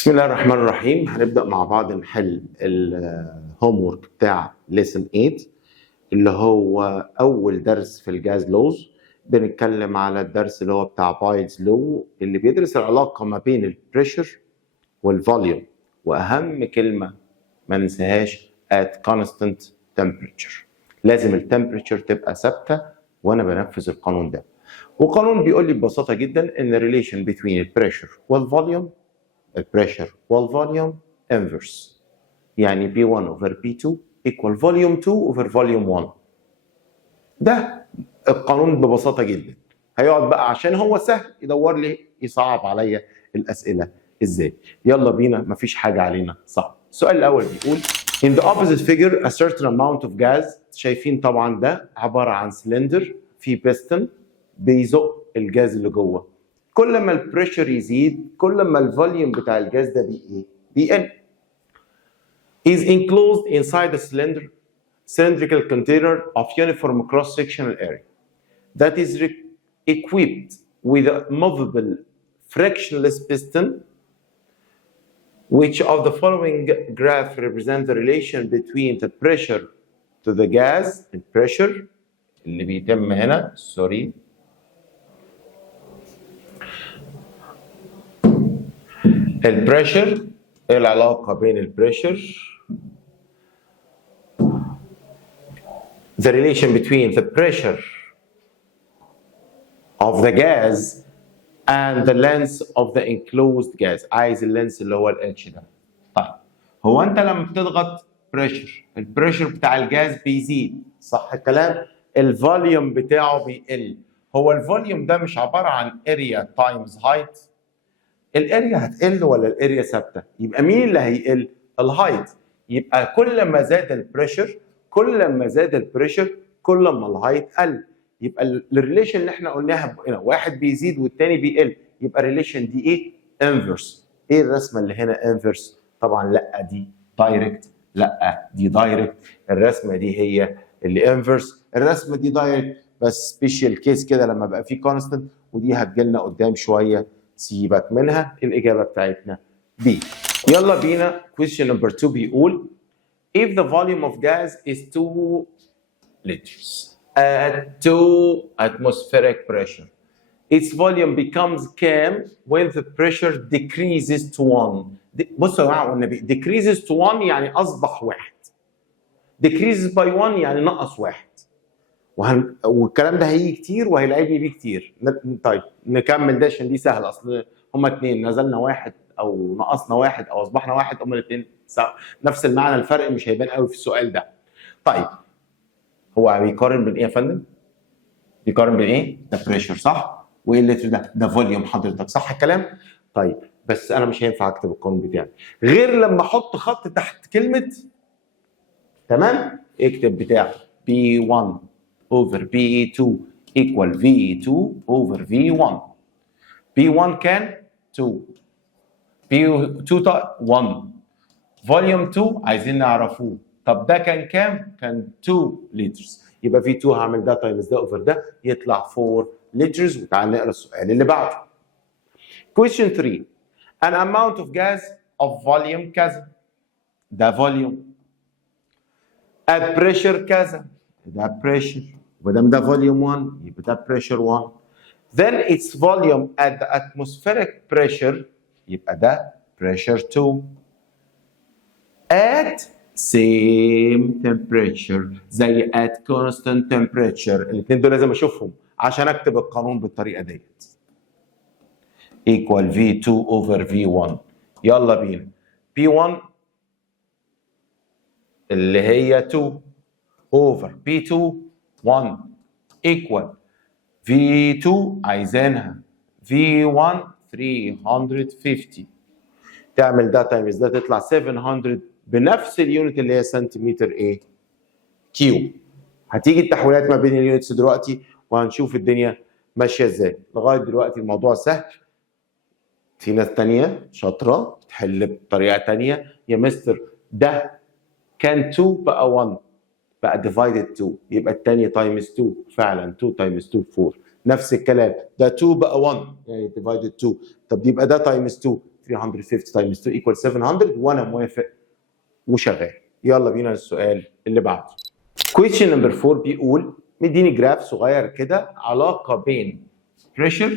بسم الله الرحمن الرحيم. هنبدأ مع بعض نحل الهوم وورك بتاع ليسن 8 اللي هو أول درس في الجاز لوز. بنتكلم على الدرس اللي هو بتاع بايلز لو اللي بيدرس العلاقة ما بين البريشر والفوليوم، وأهم كلمة ما ننساهاش at constant temperature. لازم التمبريتشر تبقى ثابتة وأنا بنفذ القانون ده. وقانون بيقول لي ببساطة جدا إن relation between البريشر والفوليوم، البريشر والفوليوم انفرس، يعني V1 over V2 equal volume 2 over volume 1. ده القانون ببساطة جدا. هيقعد بقى عشان هو سهل يدور لي يصعب عليا الأسئلة ازاي. يلا بينا، مفيش حاجة علينا صعب. السؤال الأول بيقول in the opposite figure a certain amount of gas. شايفين طبعا ده عبارة عن سلندر في بيستون بيزق الجاز اللي جوه. كل ما البريشر يزيد كل ما الفوليوم بتاع الجاز ده بيقل. is enclosed inside a cylindrical container of uniform cross-sectional area that is equipped with a movable frictionless piston. Which of the following graph represent the relation between the pressure to the gas, the pressure اللي بيتم هنا سوري البريشر، العلاقة بين البريشر، the relation between the pressure of the gas and the length of the enclosed gas. عايز اللينس اللي هو الاتش ده. طيب هو انت لما بتضغط بريشر البريشر بتاع الجاز بيزيد، صح الكلام؟ الفوليوم بتاعه بيقل. هو الفوليوم ده مش عبارة عن اريا تايمز هايت؟ الاريا هتقل ولا الاريا ثابته؟ يبقى مين اللي هيقل؟ الهايت. يبقى كل ما زاد البريشر كل ما الهايت قل. يبقى الريليشن اللي احنا قلناها هنا واحد بيزيد والتاني بيقل، يبقى الريليشن دي ايه؟ انفرس. ايه الرسمه اللي هنا انفرس؟ طبعا لا دي دايركت، لا دي دايركت. الرسمه دي هي اللي انفرس، الرسمه دي دايركت بس سبيشال كيس كده لما بقى فيه كونستنت، ودي هتجيلنا قدام شويه سيبك منها. الإجابة بتاعتنا B. يلا بينا question number 2 بيقول if the volume of gas is 2 liters at 2 atmospheric pressure its volume becomes كام when the pressure decreases to 1. بصوا يا جماعة والنبي decreases to 1 يعني أصبح 1، decreases by 1 يعني نقص 1. والكلام ده هيجي كتير وهيلاقيني بيه كتير. طيب نكمل ده عشان دي سهله. اصل هما اتنين، نزلنا واحد او نقصنا واحد او اصبحنا واحد، هما الاتنين نفس المعنى. الفرق مش هيبان قوي في السؤال ده. طيب هو بيقارن بين ايه يا فندم؟ بيقارن بين ايه؟ ده بريشر صح؟ وايه اللتر ده؟ ده فوليوم حضرتك، صح الكلام؟ طيب بس انا مش هينفع اكتب القانون بتاعي غير لما احط خط تحت كلمه تمام. اكتب بتاع B1 over B2 equal V2 over V1. B1 كان 2 B2 1 فوليوم 2 عايزين نعرفوه. طب ده كان كام؟ كان 2 لترز. يبقى V2 هعمل ده تايمز ده اوفر ده يطلع 4 لترز. وتعال نقرا السؤال اللي بعده. Question 3 an amount of gas of volume كذا، ده فوليوم، at pressure كذا، ده pressure، ومادام ده فوليوم 1 يبقى ده بريشر 1. then its volume at the atmospheric pressure يبقى ده بريشر 2 at same temperature زي at constant temperature. الاثنين دول لازم اشوفهم عشان اكتب القانون بالطريقه ديت. equal V2 over V1. يلا بينا. P1 اللي هي 2 over P2 1 equal V2 عايزينها V1 350. تعمل ده تايمز ده تطلع 700 بنفس اليونت اللي هي سنتيمتر ايه؟ كيو. هتيجي التحويلات ما بين اليونتس دلوقتي وهنشوف الدنيا ماشيه ازاي. لغايه دلوقتي الموضوع سهل. في ناس تانية شاطره تحل بطريقه تانية. يا مستر ده كان 2 بقى 1 بقى divided 2 يبقى الثاني تايمز 2. فعلا 2 تايمز 2 4. نفس الكلام ده 2 بقى 1 يعني divided 2. طب يبقى ده تايمز 2 350 times 2 equal 700 وانا موافق وشغال. يلا بينا للسؤال اللي بعده. question number 4 بيقول مديني جراف صغير كده علاقه بين pressure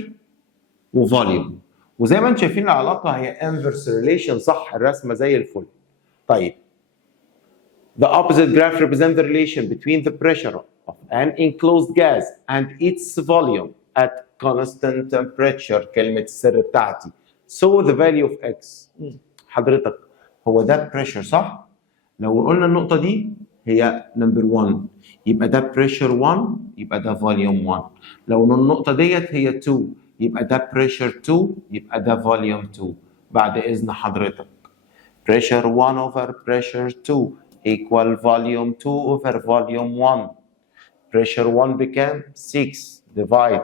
وفوليوم، وزي ما انتم شايفين العلاقه هي inverse relation، صح؟ الرسمه زي الفل. طيب the opposite graph represents the relation between the pressure of an enclosed gas and its volume at constant temperature. كلمة السر بتاعتي. So the value of x. حضرتك هو ده pressure صح؟ لو قلنا النقطة دي هي number 1 يبقى ده pressure 1 يبقى ده volume 1. لو قلنا النقطة ديت هي 2 يبقى ده pressure 2 يبقى ده volume 2. بعد إذن حضرتك pressure 1 over pressure 2 equal volume 2 over volume 1. pressure 1 بكام؟ 6 divide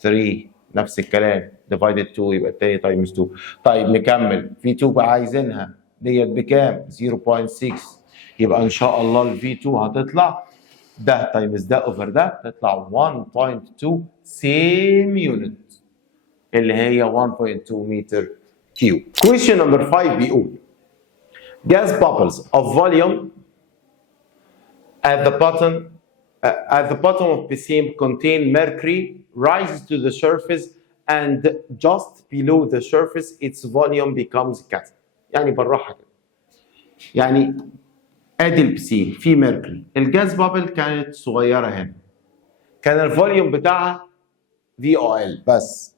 3 نفس الكلام divided 2 يبقى التاني times 2. طيب نكمل V2 بقى عايزينها ديت بكام؟ 0.6 يبقى إن شاء الله ال V2 هتطلع ده times ده over ده تطلع 1.2 same unit اللي هي 1.2 متر كيوب. question number 5 بيقول gas bubbles of volume at the bottom of piscine contain mercury rises to the surface and just below the surface its volume becomes كذا. يعني بالراحه كده. يعني ادي البسين في ميركوري، الجاز بابل كانت صغيره هنا. كان الفوليوم بتاعها VOL بس.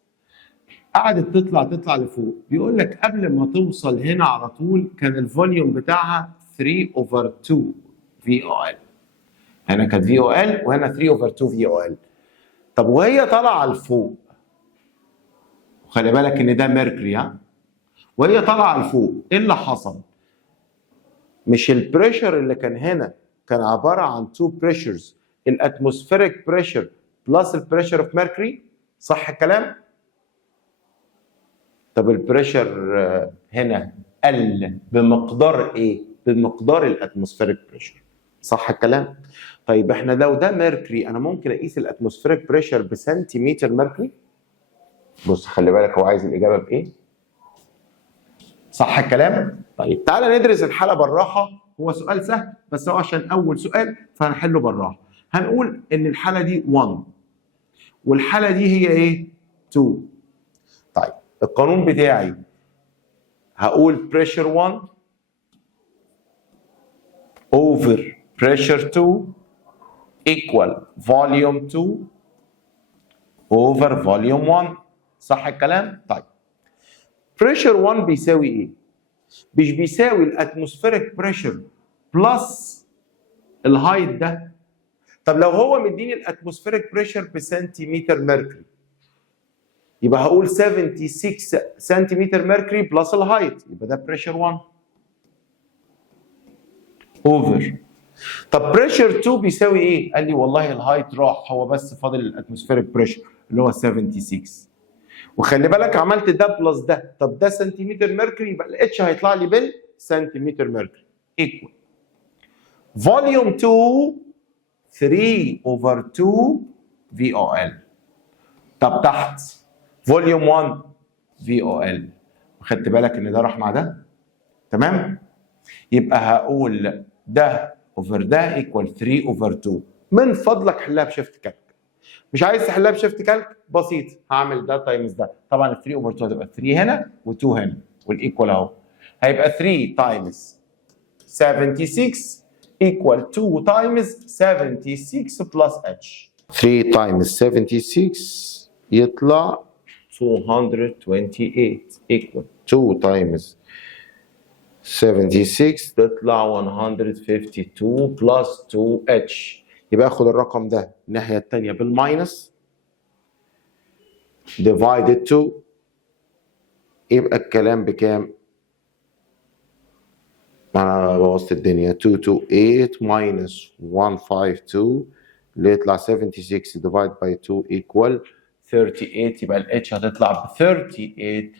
قعدت تطلع لفوق، بيقول لك قبل ما توصل هنا على طول كان الفوليوم بتاعها 3 over 2 VOL. هنا كانت VOL وهنا 3 over 2 VOL. طب وهي طالعه لفوق، وخلي بالك ان ده ميركوري ها، وهي طالعه لفوق ايه اللي حصل؟ مش البريشر اللي كان هنا كان عباره عن 2 بريشرز، الاتموسفيريك بريشر بلس البريشر اوف ميركوري، صح الكلام؟ طب البريشر هنا قل بمقدار ايه؟ بمقدار الاتموسفيريك بريشر، صح الكلام؟ طيب احنا لو ده ميركوري انا ممكن اقيس الاتموسفيريك بريشر بسنتيمتر ميركوري؟ بص خلي بالك هو عايز الاجابه بايه؟ صح الكلام؟ طيب تعالى ندرس الحاله بالراحه، هو سؤال سهل بس هو عشان اول سؤال فهنحله بالراحه. هنقول ان الحاله دي 1 والحاله دي هي ايه؟ 2. طيب القانون بتاعي هقول pressure 1 over pressure 2 equal volume 2 over volume 1، صح الكلام؟ طيب pressure 1 بيساوي ايه؟ مش بيساوي الاتموسفيريك بريشر بلس الهايت ده. طب لو هو مديني الاتموسفيريك بريشر بسنتيمتر ميركوري يبقى هقول 76 سنتيمتر ميركوري بلس الهايت يبقى ده بريشر 1 اوفر. طب بريشر 2 بيساوي ايه؟ قال لي والله الهايت راح، هو بس فاضل الاتموسفيريك بريشر اللي هو 76. وخلي بالك عملت ده بلس ده، طب ده سنتيمتر ميركوري يبقى الاتش هيطلع لي بالسنتيمتر ميركوري ايكوال فوليوم 2 3 over 2 VOL. طب تحت فوليوم 1 VOL، خدت بالك ان ده راح مع ده؟ تمام؟ يبقى هقول ده اوفر ده ايكوال 3 over 2. من فضلك حلها بشيفت كالك. مش عايز تحلها بشيفت كالك بسيط، هعمل ده تايمز ده، طبعا ال 3 اوفر 2 هتبقى 3 هنا و2 هنا والايكوال اهو هيبقى 3 تايمز 76 equal 2 times 76 plus h. 3 times 76 يطلع 228 equal 2 times 76 تطلع 152 plus 2h. يبقى اخد الرقم ده الناحية التانية بالماينس divided 2 يبقى الكلام بكام؟ انا بوظت الدنيا. 228 minus 152 اللي يطلع 76 divide by 2 equal 38. يبقى الاتش هتطلع ب 38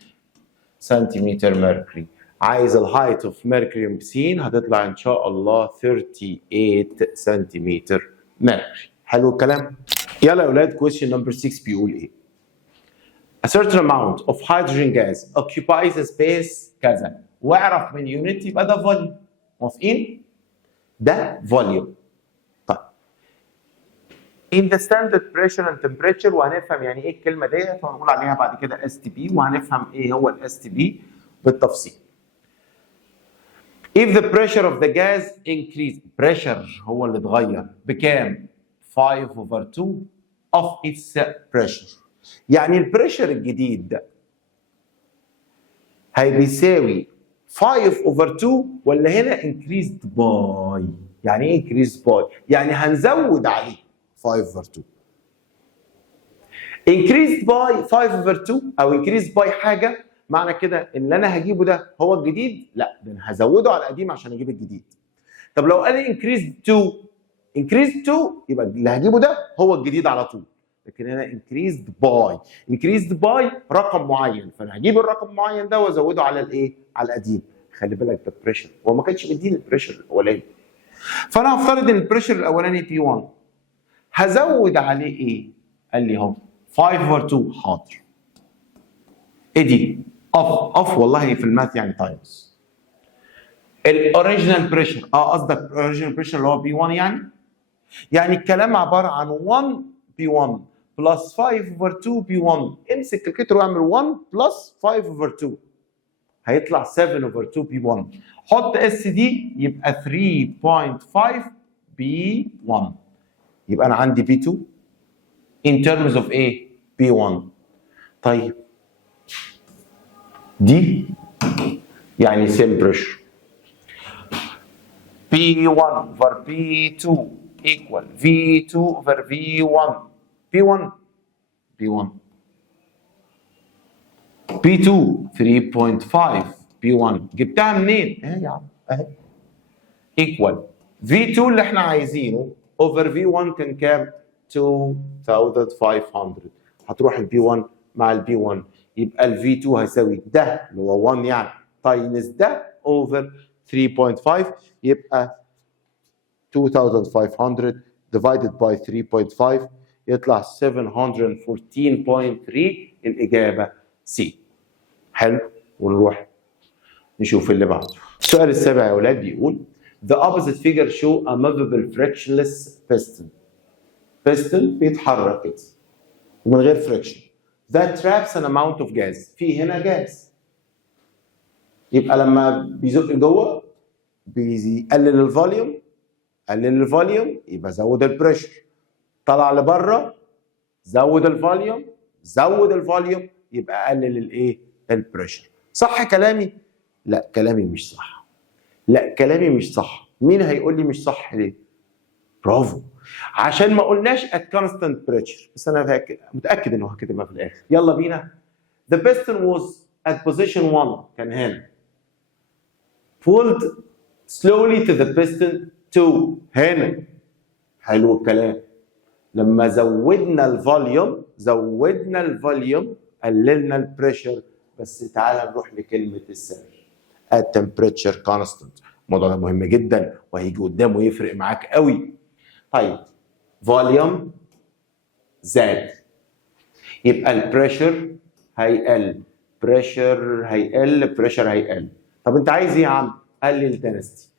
سنتيمتر ميركوري. عايز الهايت اوف ميركوري بسين هتطلع ان شاء الله 38 سنتيمتر ميركوري. حلو الكلام؟ يلا يا اولاد question number 6 بيقول ايه؟ a certain amount of hydrogen gas occupies a space كذا، واعرف من يونت يبقى ده فوليوم. موافقين؟ ده فوليوم. طيب in the standard pressure and temperature، وهنفهم يعني ايه الكلمه ديت وهنقول عليها بعد كده اس تي بي، وهنفهم ايه هو الاس تي بي بالتفصيل. if the pressure of the gas increase، pressure هو اللي اتغير بكام؟ 5/2 of its pressure. يعني البريشر الجديد ده هيساوي 5/2 ولا هنا increased by؟ يعني ايه increased by؟ يعني هنزود عليه 5/2. increased by 5/2 او increased by حاجه، معنى كده ان اللي انا هجيبه ده هو الجديد؟ لا، ده انا هزوده على القديم عشان اجيب الجديد. طب لو قال لي increased to يبقى اللي هجيبه ده هو الجديد على طول. لكن هنا increased by رقم معين، فانا هجيب الرقم المعين ده وازوده على الايه؟ على القديم. خلي بالك ده بريشر، هو ما كانش مديني البريشر الاولاني. فانا هفترض ان البريشر الاولاني P1، هزود عليه ايه؟ قال لي اهو 5/2. حاضر. ايه دي؟ اوف والله في الماث يعني تايمز الاوريجينال بريشر. قصدك الاوريجينال بريشر اللي هو P1 يعني الكلام عباره عن 1 P1 بلس 5/2 P1. امسك الكالكوليتر واعمل 1 بلس 5/2 هيطلع 7/2 P1. حط اس دي يبقى 3.5 P1. يبقى انا عندي P2 in terms of ايه؟ P1. طيب دي يعني same pressure P1 over P2 equal V2 over V1. P1 P2 3.5 P1. جبتها منين؟ اهي يا عم اهي. equal V2 اللي احنا عايزينه over V1 كان كام؟ 2500. هتروح ال P1 مع ال P1 يبقى ال V2 هيساوي ده اللي هو 1 يعني تايمز ده over 3.5 يبقى 2500 divided by 3.5 يطلع 714.3. الإجابة سي. حلو، ونروح نشوف اللي بعده. السؤال السابع يا أولاد بيقول The opposite figure show a movable frictionless piston. piston بيتحرك كده ومن غير friction that traps an amount of gas. في هنا جاز، يبقى لما بيزق لجوه بيقلل الفوليوم، قلل الفوليوم يبقى زود البريشر. طلع لبره زود الفوليوم، زود الفوليوم يبقى قلل الايه؟ البريشر. صح كلامي؟ لا كلامي مش صح. لا كلامي مش صح. مين هيقول لي مش صح ليه؟ برافو، عشان ما قلناش at constant pressure. بس انا متاكد انه هكتبها في الاخر. يلا بينا. The piston was at position 1 كان هنا. pulled slowly to the piston 2 هنا. حلو الكلام. لما زودنا الفوليوم قللنا البريشر. بس تعالى نروح لكلمه السر at temperature constant. الموضوع ده مهم جدا وهيجي قدامه يفرق معاك قوي. طيب فوليوم زاد يبقى البريشر هيقل، بريشر هيقل. طب انت عايز ايه يا عم؟ قلل الدنستي.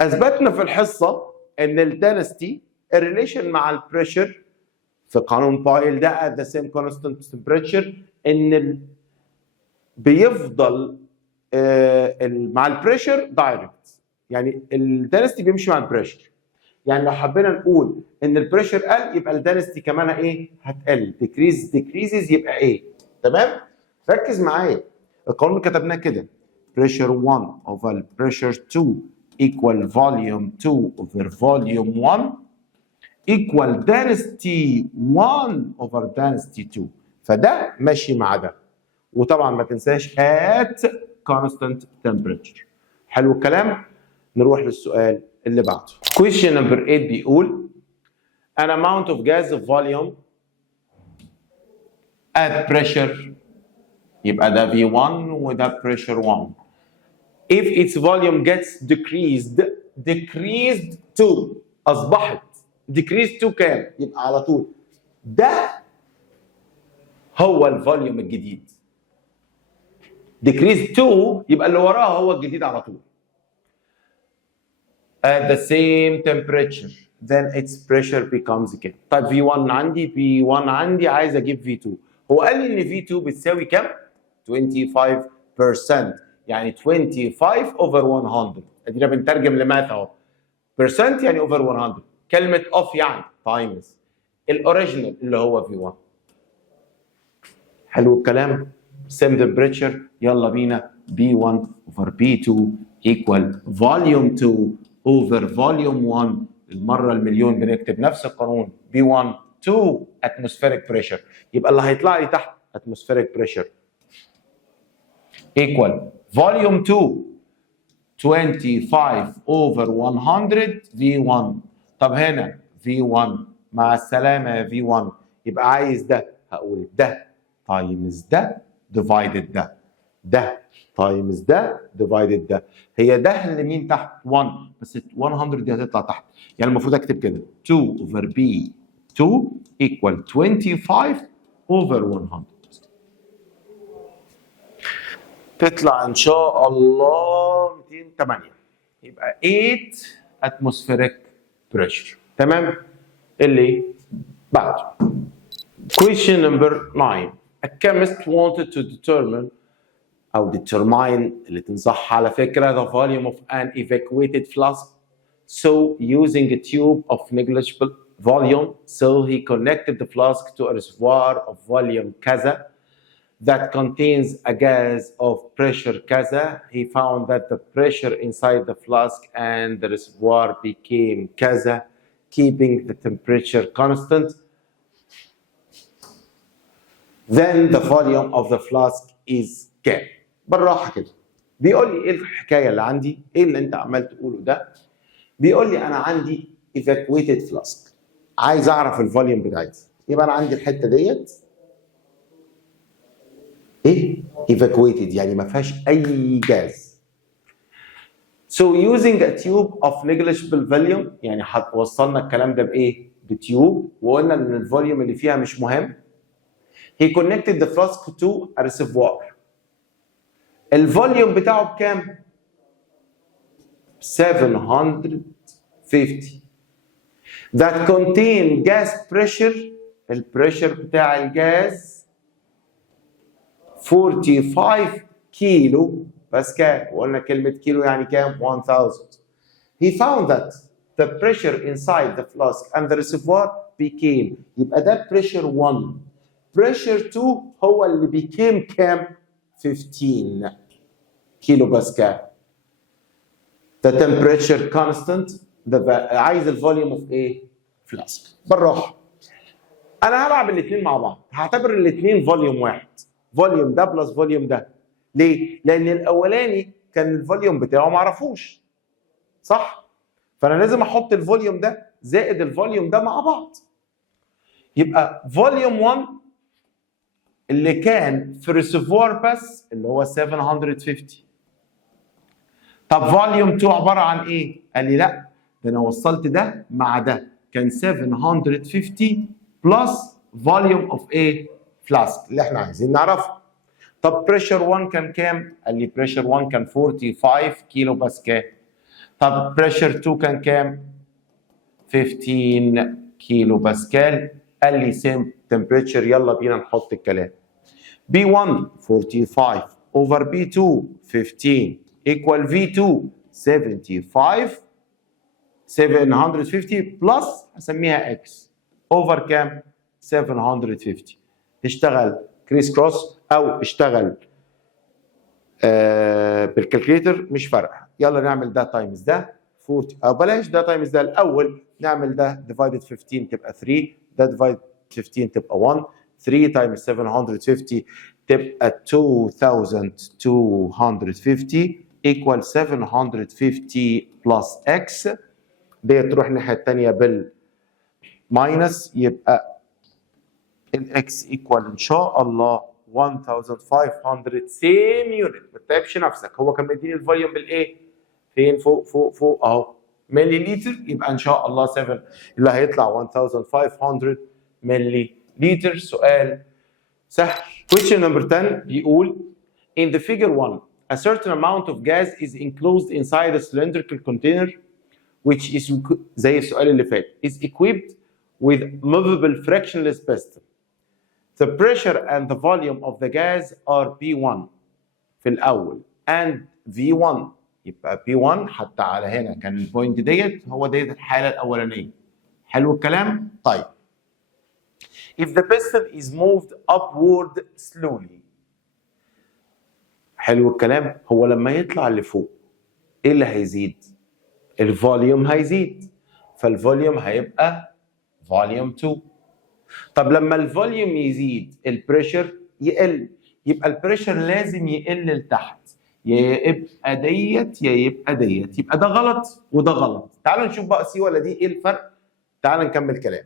اثبتنا في الحصه ان الدنستي الريليشن مع البريشر في قانون بايل ده at the same constant temperature ان بيفضل مع البريشر دايركت. يعني الدنستي بيمشي مع البريشر. يعني لو حبينا نقول ان البريشر قل يبقى الدنستي كمان ايه؟ هتقل. decreases يبقى ايه؟ تمام؟ ركز معايا. القانون كتبناه كده pressure 1 over pressure 2 equal volume 2 over volume 1 equal density 1 over density 2. فده ماشي مع ده. وطبعا ما تنساش at constant temperature. حلو الكلام؟ نروح للسؤال اللي بعده. question number 8 بيقول an amount of gas volume at pressure، يبقى ده V1 وده pressure 1. if its volume gets decreased to أصبحت decreased to كام؟ يبقى على طول ده هو الفوليوم الجديد. decrease 2 يبقى اللي وراها هو الجديد على طول. at the same temperature then its pressure becomes كام؟ طيب V1 عندي، V1 عندي عايز اجيب V2. هو قال لي ان V2 بتساوي كام؟ 25%، يعني 25 over 100. ادينا بنترجم لماث اهو. percent يعني over 100. كلمة off يعني times الاوريجينال اللي هو V1. حلو الكلام؟ same temperature. يلا بينا B1 over B2 equal volume 2 over volume 1. المرة المليون بنكتب نفس القانون. B1 2 atmospheric pressure، يبقى اللي هيطلع لي تحت atmospheric pressure equal volume 2 25 over 100 V1. طب هنا V1 مع السلامة يا V1، يبقى عايز ده، هقول ده تايمز ده ديفايدد ده تايمز ده ديفايدد ده. هي ده اللي مين تحت 1، بس 100 دي هتطلع تحت، يعني المفروض اكتب كده 2 over B2 equal 25 over 100. تطلع ان شاء الله 208. يبقى 8 atmospheric pressure. تمام؟ اللي بعده question number 9. A chemist wanted to determine اللي تنصح على فكرة the volume of an evacuated flask. So using a tube of negligible volume, so he connected the flask to a reservoir of volume كذا that contains a gas of pressure كذا. He found that the pressure inside the flask and the reservoir became كذا, keeping the temperature constant. Then the volume of the flask is كام؟ بالراحة كده. بيقول لي ايه الحكاية اللي عندي؟ ايه اللي انت عمال تقوله ده؟ بيقول لي انا عندي evacuated flask. عايز اعرف الفوليوم بتاعتي. يبقى انا عندي الحتة ديت ايه؟ evacuated يعني ما فيهاش اي جاز. So using a tube of negligible volume، يعني وصلنا الكلام ده بايه؟ بتيوب، وقلنا ان الفوليوم اللي فيها مش مهم. He connected the flask to a reservoir. الفوليوم بتاعه بكام؟ 750. That contain gas pressure. البريشر بتاع الجاز 45 كيلو باسكال، وقلنا كلمة كيلو يعني كام؟ 1000. He found that the pressure inside the flask and the reservoir became، يبقى ده pressure 1. pressure 2 هو اللي became كام؟ 15 كيلو باسكال. The temperature constant. عايز الفوليوم اوف ايه؟ فلاسك. بالراحه. انا هلعب الاثنين مع بعض، هعتبر الاثنين فوليوم واحد. فوليوم ده بلس فوليوم ده. ليه؟ لان الاولاني كان الفوليوم بتاعه ما اعرفوش. صح؟ فانا لازم احط الفوليوم ده زائد الفوليوم ده مع بعض. يبقى فوليوم 1 اللي كان في ريسيفوار بس اللي هو 750. طب فوليوم 2 عباره عن ايه؟ قال لي لا، ده انا وصلت ده مع ده، كان 750 بلس فوليوم اوف ايه؟ فلاسك اللي احنا عايزين نعرفه. طب بريشر 1 كان كام؟ قال لي بريشر 1 كان 45 كيلو باسكال. طب بريشر 2 كان كام؟ 15 كيلو باسكال. قال لي سيم تمبريتشر، يلا بينا نحط الكلام. B1 45 over B2 15 equal V2 75 750 بلس هسميها X over كام؟ 750. اشتغل كريس كروس او اشتغل بالكالكليتر مش فارقه. يلا نعمل ده تايمز ده 40، او بلاش ده تايمز ده الاول، نعمل ده ديفايدد 15 تبقى 3، ده ديفايدد 15 تبقى 1، 3 تايمز 750 تبقى 2250 equal 750 بلس X. دي تروح الناحيه الثانيه بالماينس، يبقى الاكس ايكوال ان شاء الله 1500 سيم يونت. ما تتعبش نفسك، هو كان مديني الفوليوم بالايه؟ فين؟ فوق اهو ملي لتر، يبقى ان شاء الله 7 اللي هيطلع 1500 ملي لتر. سؤال سهل. Question number 10 بيقول in the figure 1 a certain amount of gas is enclosed inside a cylindrical container which is زي السؤال اللي فات is equipped with movable frictionless piston. The pressure and the volume of the gas are P1 في الأول and V1. يبقى P1 حتى على هنا كان البوينت ديت هو ديت الحالة الأولانية. حلو الكلام؟ طيب. If the piston is moved upward slowly. حلو الكلام؟ هو لما يطلع لفوق إيه اللي هيزيد؟ الفوليوم هيزيد. فالفوليوم هيبقى فوليوم 2. طب لما الفوليوم يزيد البريشر يقل. يبقى البريشر لازم يقل لتحت. يا يبقى ديت يا يبقى ديت. يبقى ده غلط وده غلط. تعالوا نشوف بقى سي ولا دي ايه الفرق. تعالوا نكمل كلام.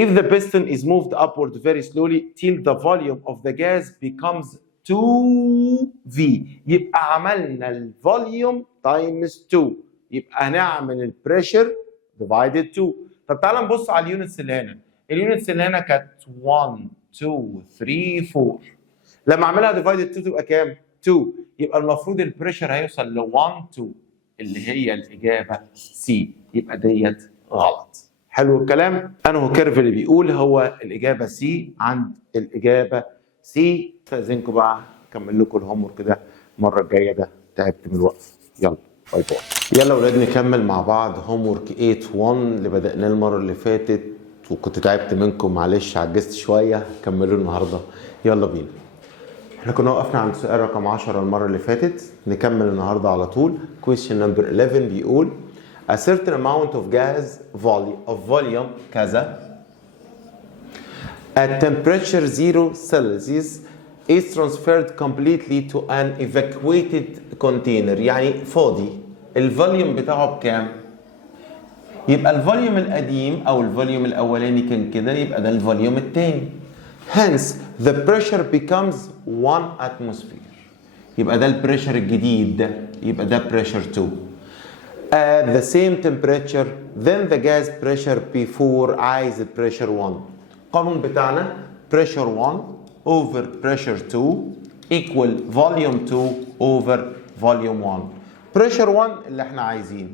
If the piston is moved upward very slowly till the volume of the gas becomes 2V. يبقى عملنا الفوليوم times 2. يبقى هنعمل البريشر divided 2. طب تعالى نبص على اليونتس اللي هنا. اليونتس اللي هنا كانت 1 2 3 4. لما اعملها divided 2 تبقى كام؟ 2. يبقى المفروض البريشر هيوصل ل 1 2 اللي هي الاجابه سي. يبقى ديت غلط. حلو الكلام؟ انه كيرف اللي بيقول هو الاجابه سي عند الاجابه سي. استاذنكم بقى اكمل لكم الهوم ورك كده المره الجايه ده تعبت من الوقت. يلا باي باي. يلا اولاد نكمل مع بعض هوم ورك 8 1 اللي بدأناه المره اللي فاتت وكنت تعبت منكم معلش عجزت شويه. كملوا النهارده يلا بينا. احنا كنا وقفنا عند سؤال رقم 10 المره اللي فاتت. نكمل النهارده على طول. question number 11 بيقول a certain amount of gas volume كذا at temperature 0 Celsius is transferred completely to an evacuated container. يعني فاضي. الفوليوم بتاعه بكام؟ يبقى الفوليوم القديم او الفوليوم الاولاني كان كده. يبقى ده الفوليوم الثاني. hence the pressure becomes 1 atmosphere. يبقى ده البريشر الجديد ده. يبقى ده pressure 2. at the same temperature then the gas pressure P4 عايز pressure 1. القانون بتاعنا pressure 1 over pressure 2 equal volume 2 over volume 1. pressure 1 اللي احنا عايزينه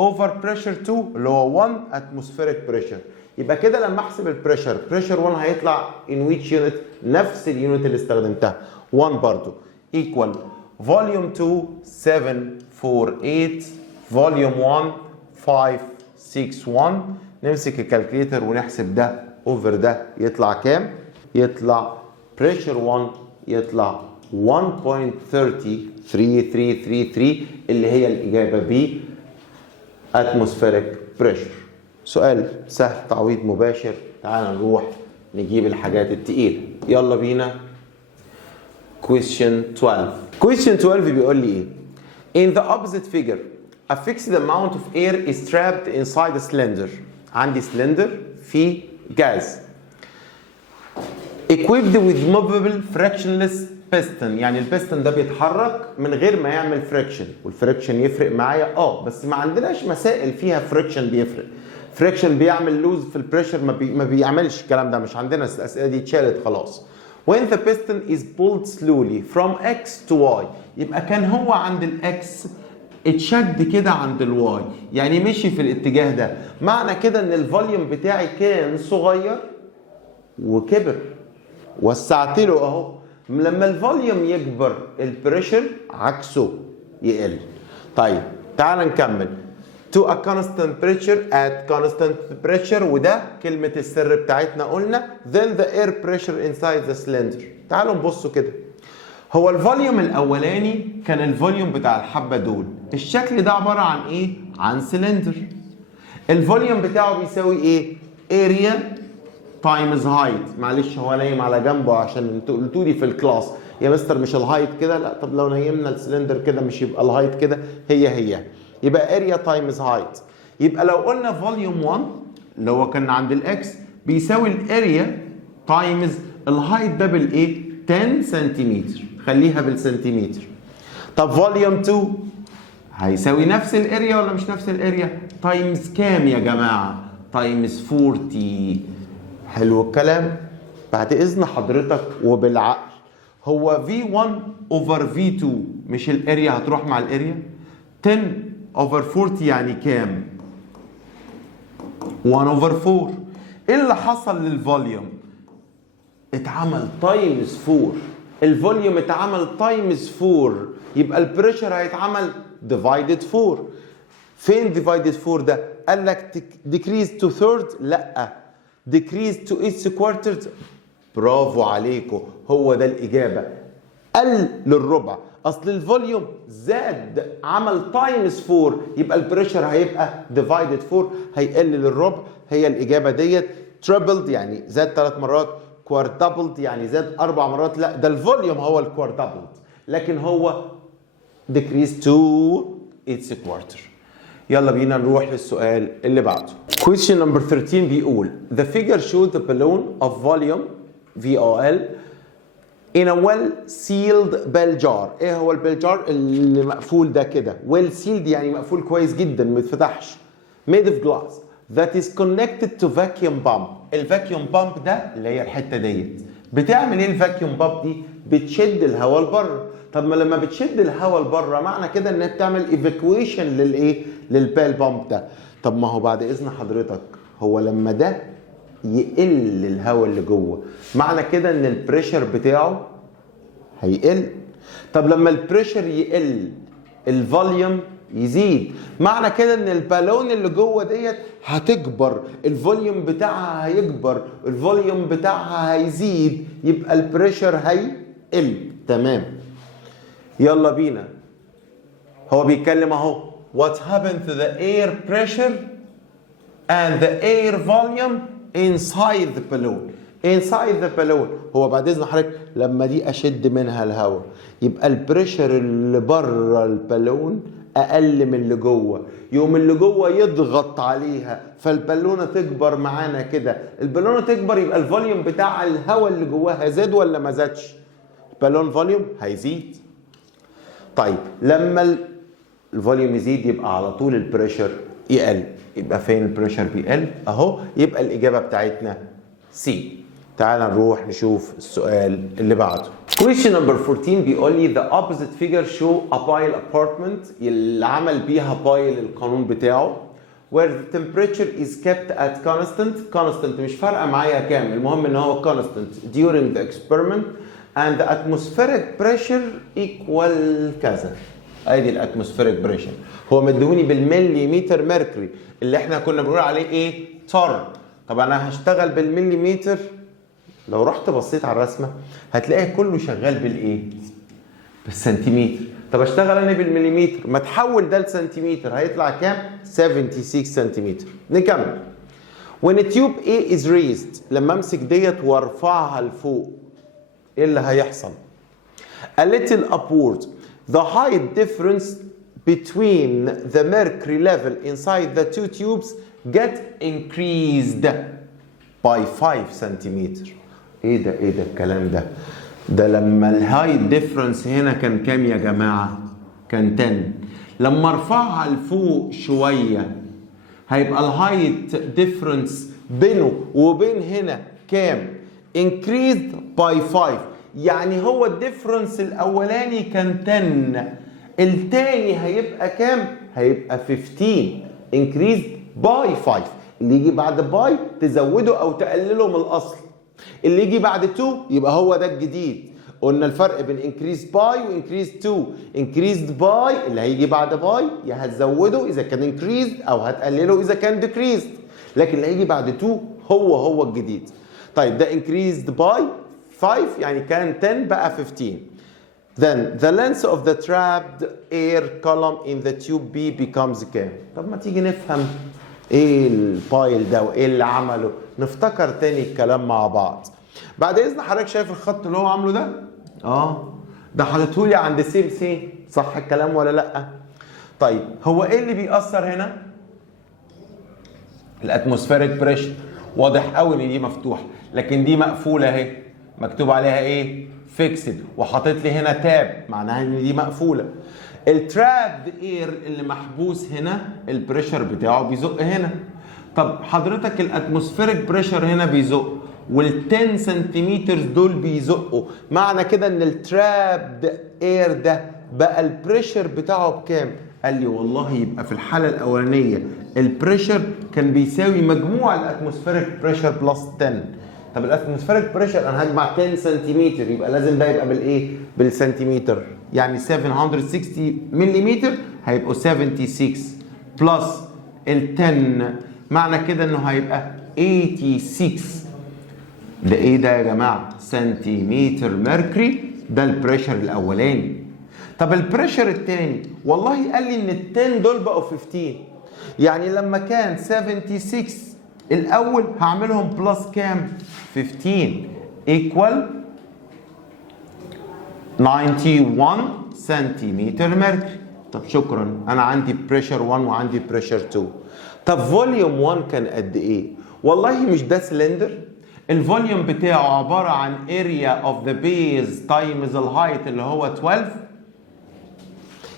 over pressure 2 اللي هو 1 atmospheric pressure. يبقى كده لما احسب البريشر pressure 1 هيطلع in which unit؟ نفس اليونت اللي استخدمتها 1 برضو equal volume 2 748 volume 1 561. نمسك الكالكليتر ونحسب ده over ده يطلع كام؟ يطلع pressure 1 يطلع 1.303333 اللي هي الإجابة B atmospheric pressure. سؤال سهل تعويض مباشر. تعال نروح نجيب الحاجات التقيلة. يلا بينا. question 12. question 12 بيقول لي ايه؟ in the opposite figure a fixed amount of air is trapped inside a cylinder. عندي سلندر فيه جاز equipped with movable frictionless piston. يعني البيستون ده بيتحرك من غير ما يعمل فريكشن. والفريكشن يفرق معايا بس ما عندناش مسائل فيها فريكشن بيفرق. فريكشن بيعمل لوز في البريشر ما بيعملش الكلام ده. مش عندنا الاسئله دي اتشالت خلاص. when the piston is pulled slowly from x to y. يبقى كان هو عند الاكس اتشد كده عند الواي. يعني مشي في الاتجاه ده. معنى كده ان الفوليوم بتاعي كان صغير وكبر. وسعت له اهو. لما الفوليوم يكبر البريشر عكسه يقل. طيب تعال نكمل. to a constant pressure at constant pressure وده كلمة السر بتاعتنا قلنا then the air pressure inside the cylinder. تعالوا نبصوا كده. هو الفوليوم الاولاني كان الفوليوم بتاع الحبة دول. الشكل ده عبارة عن ايه؟ عن سلندر. الفوليوم بتاعه بيساوي ايه؟ area تايمز هايت. معلش هو نايم على جنبه عشان انتوا قلتوا لي في الكلاس يا مستر مش الهايت كده. لا طب لو نيمنا السلندر كده مش يبقى الهايت كده. هي يبقى اريا تايمز هايت. يبقى لو قلنا فوليوم 1 اللي هو كان عند الاكس بيساوي الاريا تايمز الهايت ده بالايه؟ 10 سنتيمتر. خليها بالسنتيمتر. طب فوليوم 2 هيساوي نفس الاريا ولا مش نفس الاريا؟ تايمز كام يا جماعه؟ تايمز 40. حلو الكلام. بعد اذن حضرتك وبالعقل، هو V1 over V2 مش الاريا هتروح مع الاريا؟ 10 over 40 يعني كام؟ 1 over 4. ايه اللي حصل للفوليوم؟ اتعمل تايمز 4. الفوليوم اتعمل تايمز 4، يبقى البريشر هيتعمل ديفايدد 4. فين ديفايدد 4 ده؟ قال لك decrease to third؟ لا، decrease to its quarters. برافو عليكم، هو ده الإجابة. قل للربع، أصل الفوليوم زاد عمل تايمز 4، يبقى البريشر هيبقى ديفايدد 4، هيقل للربع. هي الإجابة ديت. تريبلد يعني زاد 3 مرات، كوارتابلد يعني زاد 4 مرات. لا، ده الفوليوم هو الكوارتابلد، لكن هو decrease to its quarter. يلا بينا نروح للسؤال اللي بعده. Question number 13 بيقول The figure shows the balloon of volume VOL in a well sealed bell jar. ايه هو البيل جار؟ اللي مقفول ده كده. well sealed يعني مقفول كويس جدا ما يتفتحش. made of glass that is connected to vacuum pump. الفاكيوم بامب ده اللي هي الحته ديت بتعمل ايه؟ الفاكيوم بامب دي بتشد الهواء لبره. طب ما لما بتشد الهواء لبره معنى كده انها بتعمل evacuation للايه؟ للبيل بامب ده. طب ما هو بعد اذن حضرتك، هو لما ده يقل الهواء اللي جوه معنى كده ان البريشر بتاعه هيقل. طب لما البريشر يقل الفوليوم يزيد، معنى كده ان البالون اللي جوه ديت هتكبر، الفوليوم بتاعها هيكبر، الفوليوم بتاعها هيزيد، يبقى البريشر هيقل. تمام، يلا بينا. هو بيتكلم اهو what happened to the air pressure and the air volume inside the balloon. inside the balloon هو بعد اذن حضرتك لما دي اشد منها الهواء يبقى البريشر اللي بره البالون اقل من اللي جوه، يوم اللي جوه يضغط عليها فالبالونه تكبر معانا كده. البالونه تكبر يبقى الفوليوم بتاع الهواء اللي جواها زاد ولا ما زادش؟ البالون فوليوم هيزيد. طيب لما الفوليوم يزيد يبقى على طول البريشر يقل. يبقى فين البريشر بيقل؟ اهو. يبقى الاجابه بتاعتنا سي. تعال نروح نشوف السؤال اللي بعده. Question number 14 بيقول لي the opposite figure show a pile apartment اللي عمل بيها بايل القانون بتاعه where the temperature is kept at constant مش فارقه معايا كام، المهم ان هو constant during the experiment and the atmospheric pressure equal كذا. ادي الاتموسفيريك بريشر، هو مديهوني بالمليمتر ميركوري اللي احنا كنا بنقول عليه ايه؟ تر. طب انا هشتغل بالمليمتر. لو رحت بصيت على الرسمه هتلاقي كله شغال بالايه؟ بالسنتيمتر. طب اشتغل انا بالمليمتر، ما تحول ده لسنتيمتر هيطلع كام؟ 76 سنتيمتر. نكمل. when a tube A is raised لما امسك ديت وارفعها لفوق ايه اللي هيحصل؟ a little upward the height difference between the mercury level inside the two tubes get increased by 5 سنتيمتر. ايه ده الكلام ده؟ ده لما الهايت ديفرنس هنا كان كام يا جماعه؟ كان 10. لما ارفعها لفوق شويه هيبقى الهايت ديفرنس بينه وبين هنا كام؟ increased by 5. يعني هو الديفرنس الاولاني كان 10، التاني هيبقى كام؟ هيبقى 15 increased by 5. اللي يجي بعد باي تزوده او تقلله من الاصل، اللي يجي بعد 2 يبقى هو ده الجديد. قلنا الفرق بين increased by و increased to. increased by اللي هيجي بعد باي يا هتزوده اذا كان increased او هتقلله اذا كان decreased، لكن اللي هيجي بعد 2 هو الجديد. طيب ده increased by 5 يعني كان 10 بقى 15. Then the length of the trapped air column in the tube B becomes كام؟ طب ما تيجي نفهم ايه البايل ده وايه اللي عمله، نفتكر تاني الكلام مع بعض. بعد اذن حضرتك شايف الخط اللي هو عامله ده؟ ده حاططهولي عند سيم سي، صح الكلام ولا لا؟ طيب هو ايه اللي بيأثر هنا؟ الاتموسفيريك بريشر. واضح قوي ان دي مفتوحه، لكن دي مقفوله اهي، مكتوب عليها ايه؟ فيكسد، وحاطط لي هنا تاب، معناها ان دي مقفوله. الترابد اير اللي محبوس هنا البريشر بتاعه بيزق هنا. طب حضرتك الاتموسفيريك بريشر هنا بيزق، وال10 سنتيمتر دول بيزقوا، معنى كده ان الترابد اير ده بقى البريشر بتاعه بكام؟ قال لي والله يبقى في الحاله الاولانيه البريشر كان بيساوي مجموع الاتموسفيريك بريشر بلس 10. طب الاتموسفيريك بريشر انا هجمع 10 سنتيمتر، يبقى لازم ده يبقى بالايه؟ بالسنتيمتر، يعني 760 ملم هيبقوا 76 بلس ال 10، معنى كده انه هيبقى 86. ده ايه ده يا جماعه؟ سنتيمتر ميركوري. ده البريشر الاولاني. طب البريشر الثاني والله قال لي ان ال 10 دول بقوا 15، يعني لما كان 76 الاول هعملهم بلس كام؟ 15 ايكوال 91 سنتيمتر ميركوري. طب شكرا، انا عندي بريشر 1 وعندي بريشر 2. طب فوليوم 1 كان قد ايه؟ والله مش ده سلندر، الفوليوم بتاعه عباره عن area of the base times الهايت اللي هو 12،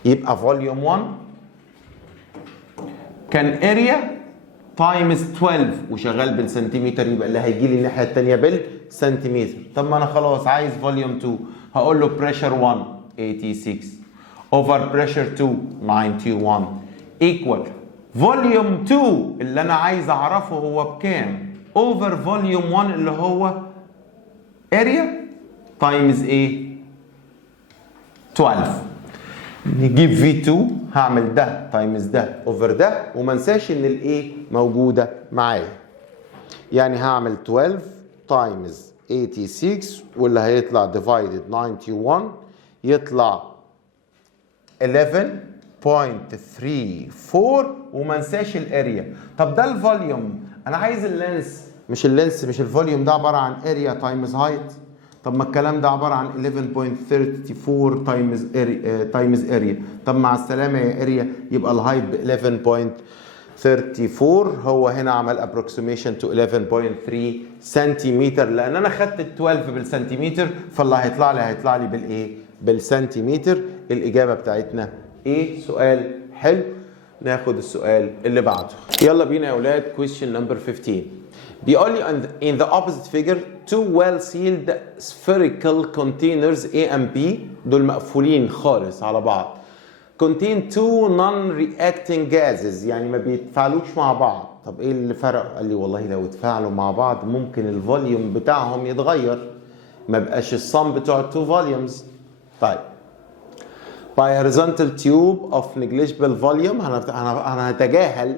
يبقى فوليوم 1 كان area تايمز 12 وشغال بالسنتيمتر، يبقى اللي هيجي لي الناحيه الثانيه بالسنتيمتر. طب ما انا خلاص عايز فوليوم 2، هقول له بريشر 1 86 اوفر بريشر 2 91 ايكوال فوليوم 2 اللي انا عايز اعرفه هو بكام اوفر فوليوم 1 اللي هو اريا تايمز ايه؟ 12. نجيب V2 هعمل ده تايمز ده اوفر ده، وما انساش ان الايه موجوده معايا، يعني هعمل 12 تايمز 86 واللي هيطلع ديفايدد 91 يطلع 11.34، وما انساش الاريا. طب ده الفوليوم، انا عايز اللينس، مش الفوليوم ده عباره عن اريا تايمز هايت. طب ما الكلام ده عباره عن 11.34 تايمز اريا. طب مع السلامه يا اريا، يبقى الهايت ب 11.34. هو هنا عمل ابروكسيميشن تو 11.3 سنتيمتر، لان انا خدت ال 12 بالسنتيمتر، فاللي هيطلع لي بالايه؟ بالسنتيمتر. الاجابه بتاعتنا ايه؟ سؤال حلو. ناخد السؤال اللي بعده. يلا بينا يا اولاد. question number 15 بيقول لي in the opposite figure two well sealed spherical containers A and B، دول مقفولين خالص على بعض، contain two non-reacting gases، يعني ما بيتفاعلوش مع بعض. طب ايه اللي فرق؟ قال لي والله لو اتفاعلوا مع بعض ممكن الفوليوم بتاعهم يتغير، ما بقاش الصم بتوع التو فوليومز. طيب by horizontal tube of negligible volume، هنتجاهل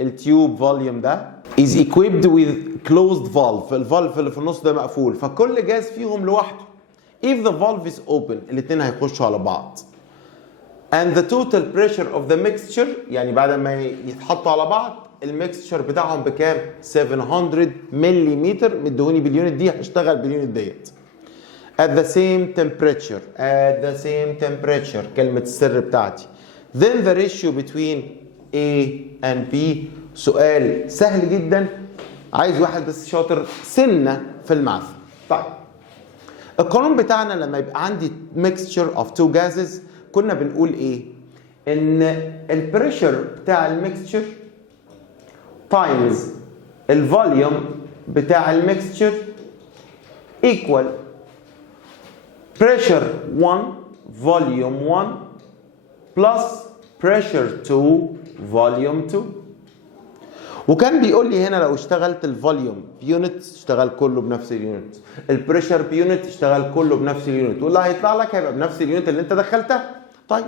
التيوب فوليوم ده is equipped with closed valve، الفالف اللي في النص ده مقفول، فكل جاز فيهم لوحده. if the valve is open الاثنين هيخشوا على بعض and the total pressure of the mixture، يعني بعد ما يتحطوا على بعض الميكستشر بتاعهم بكام؟ 700 ملم. مدهوني باليونت دي، هشتغل باليونت ديت. at the same temperature كلمة السر بتاعتي. then the ratio between A and B. سؤال سهل جدا، عايز واحد بس شاطر سنة في الماث. طيب القانون بتاعنا لما يبقى عندي mixture of two gases كنا بنقول ايه؟ ان البريشر بتاع الميكستشر تايمز الفوليوم بتاع الميكستشر equal pressure 1 volume 1 plus pressure 2 volume 2. وكان بيقول لي هنا لو اشتغلت الفوليوم بيونت اشتغل كله بنفس اليونت، البريشر بيونت اشتغل كله بنفس اليونت، واللي هيطلع لك هيبقى بنفس اليونت اللي انت دخلتها. طيب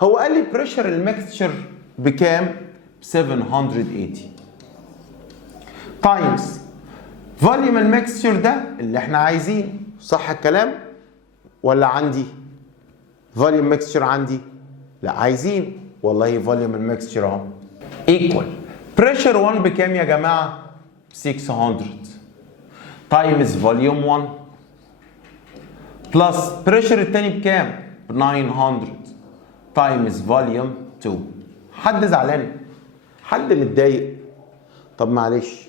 هو قال لي بريشر الميكستشر بكام؟ 780 تايمز فوليوم الميكستشر ده اللي احنا عايزينه. صح الكلام ولا عندي فوليوم ميكستشر؟ عندي لا، عايزين والله فوليوم الميكستشر اهو ايكوال بريشر 1 بكام يا جماعه؟ 600 تايمز فوليوم 1 بلس بريشر الثاني بكام؟ ب 900 تايمز فوليوم 2. حد زعلان؟ حد متضايق؟ طب معلش،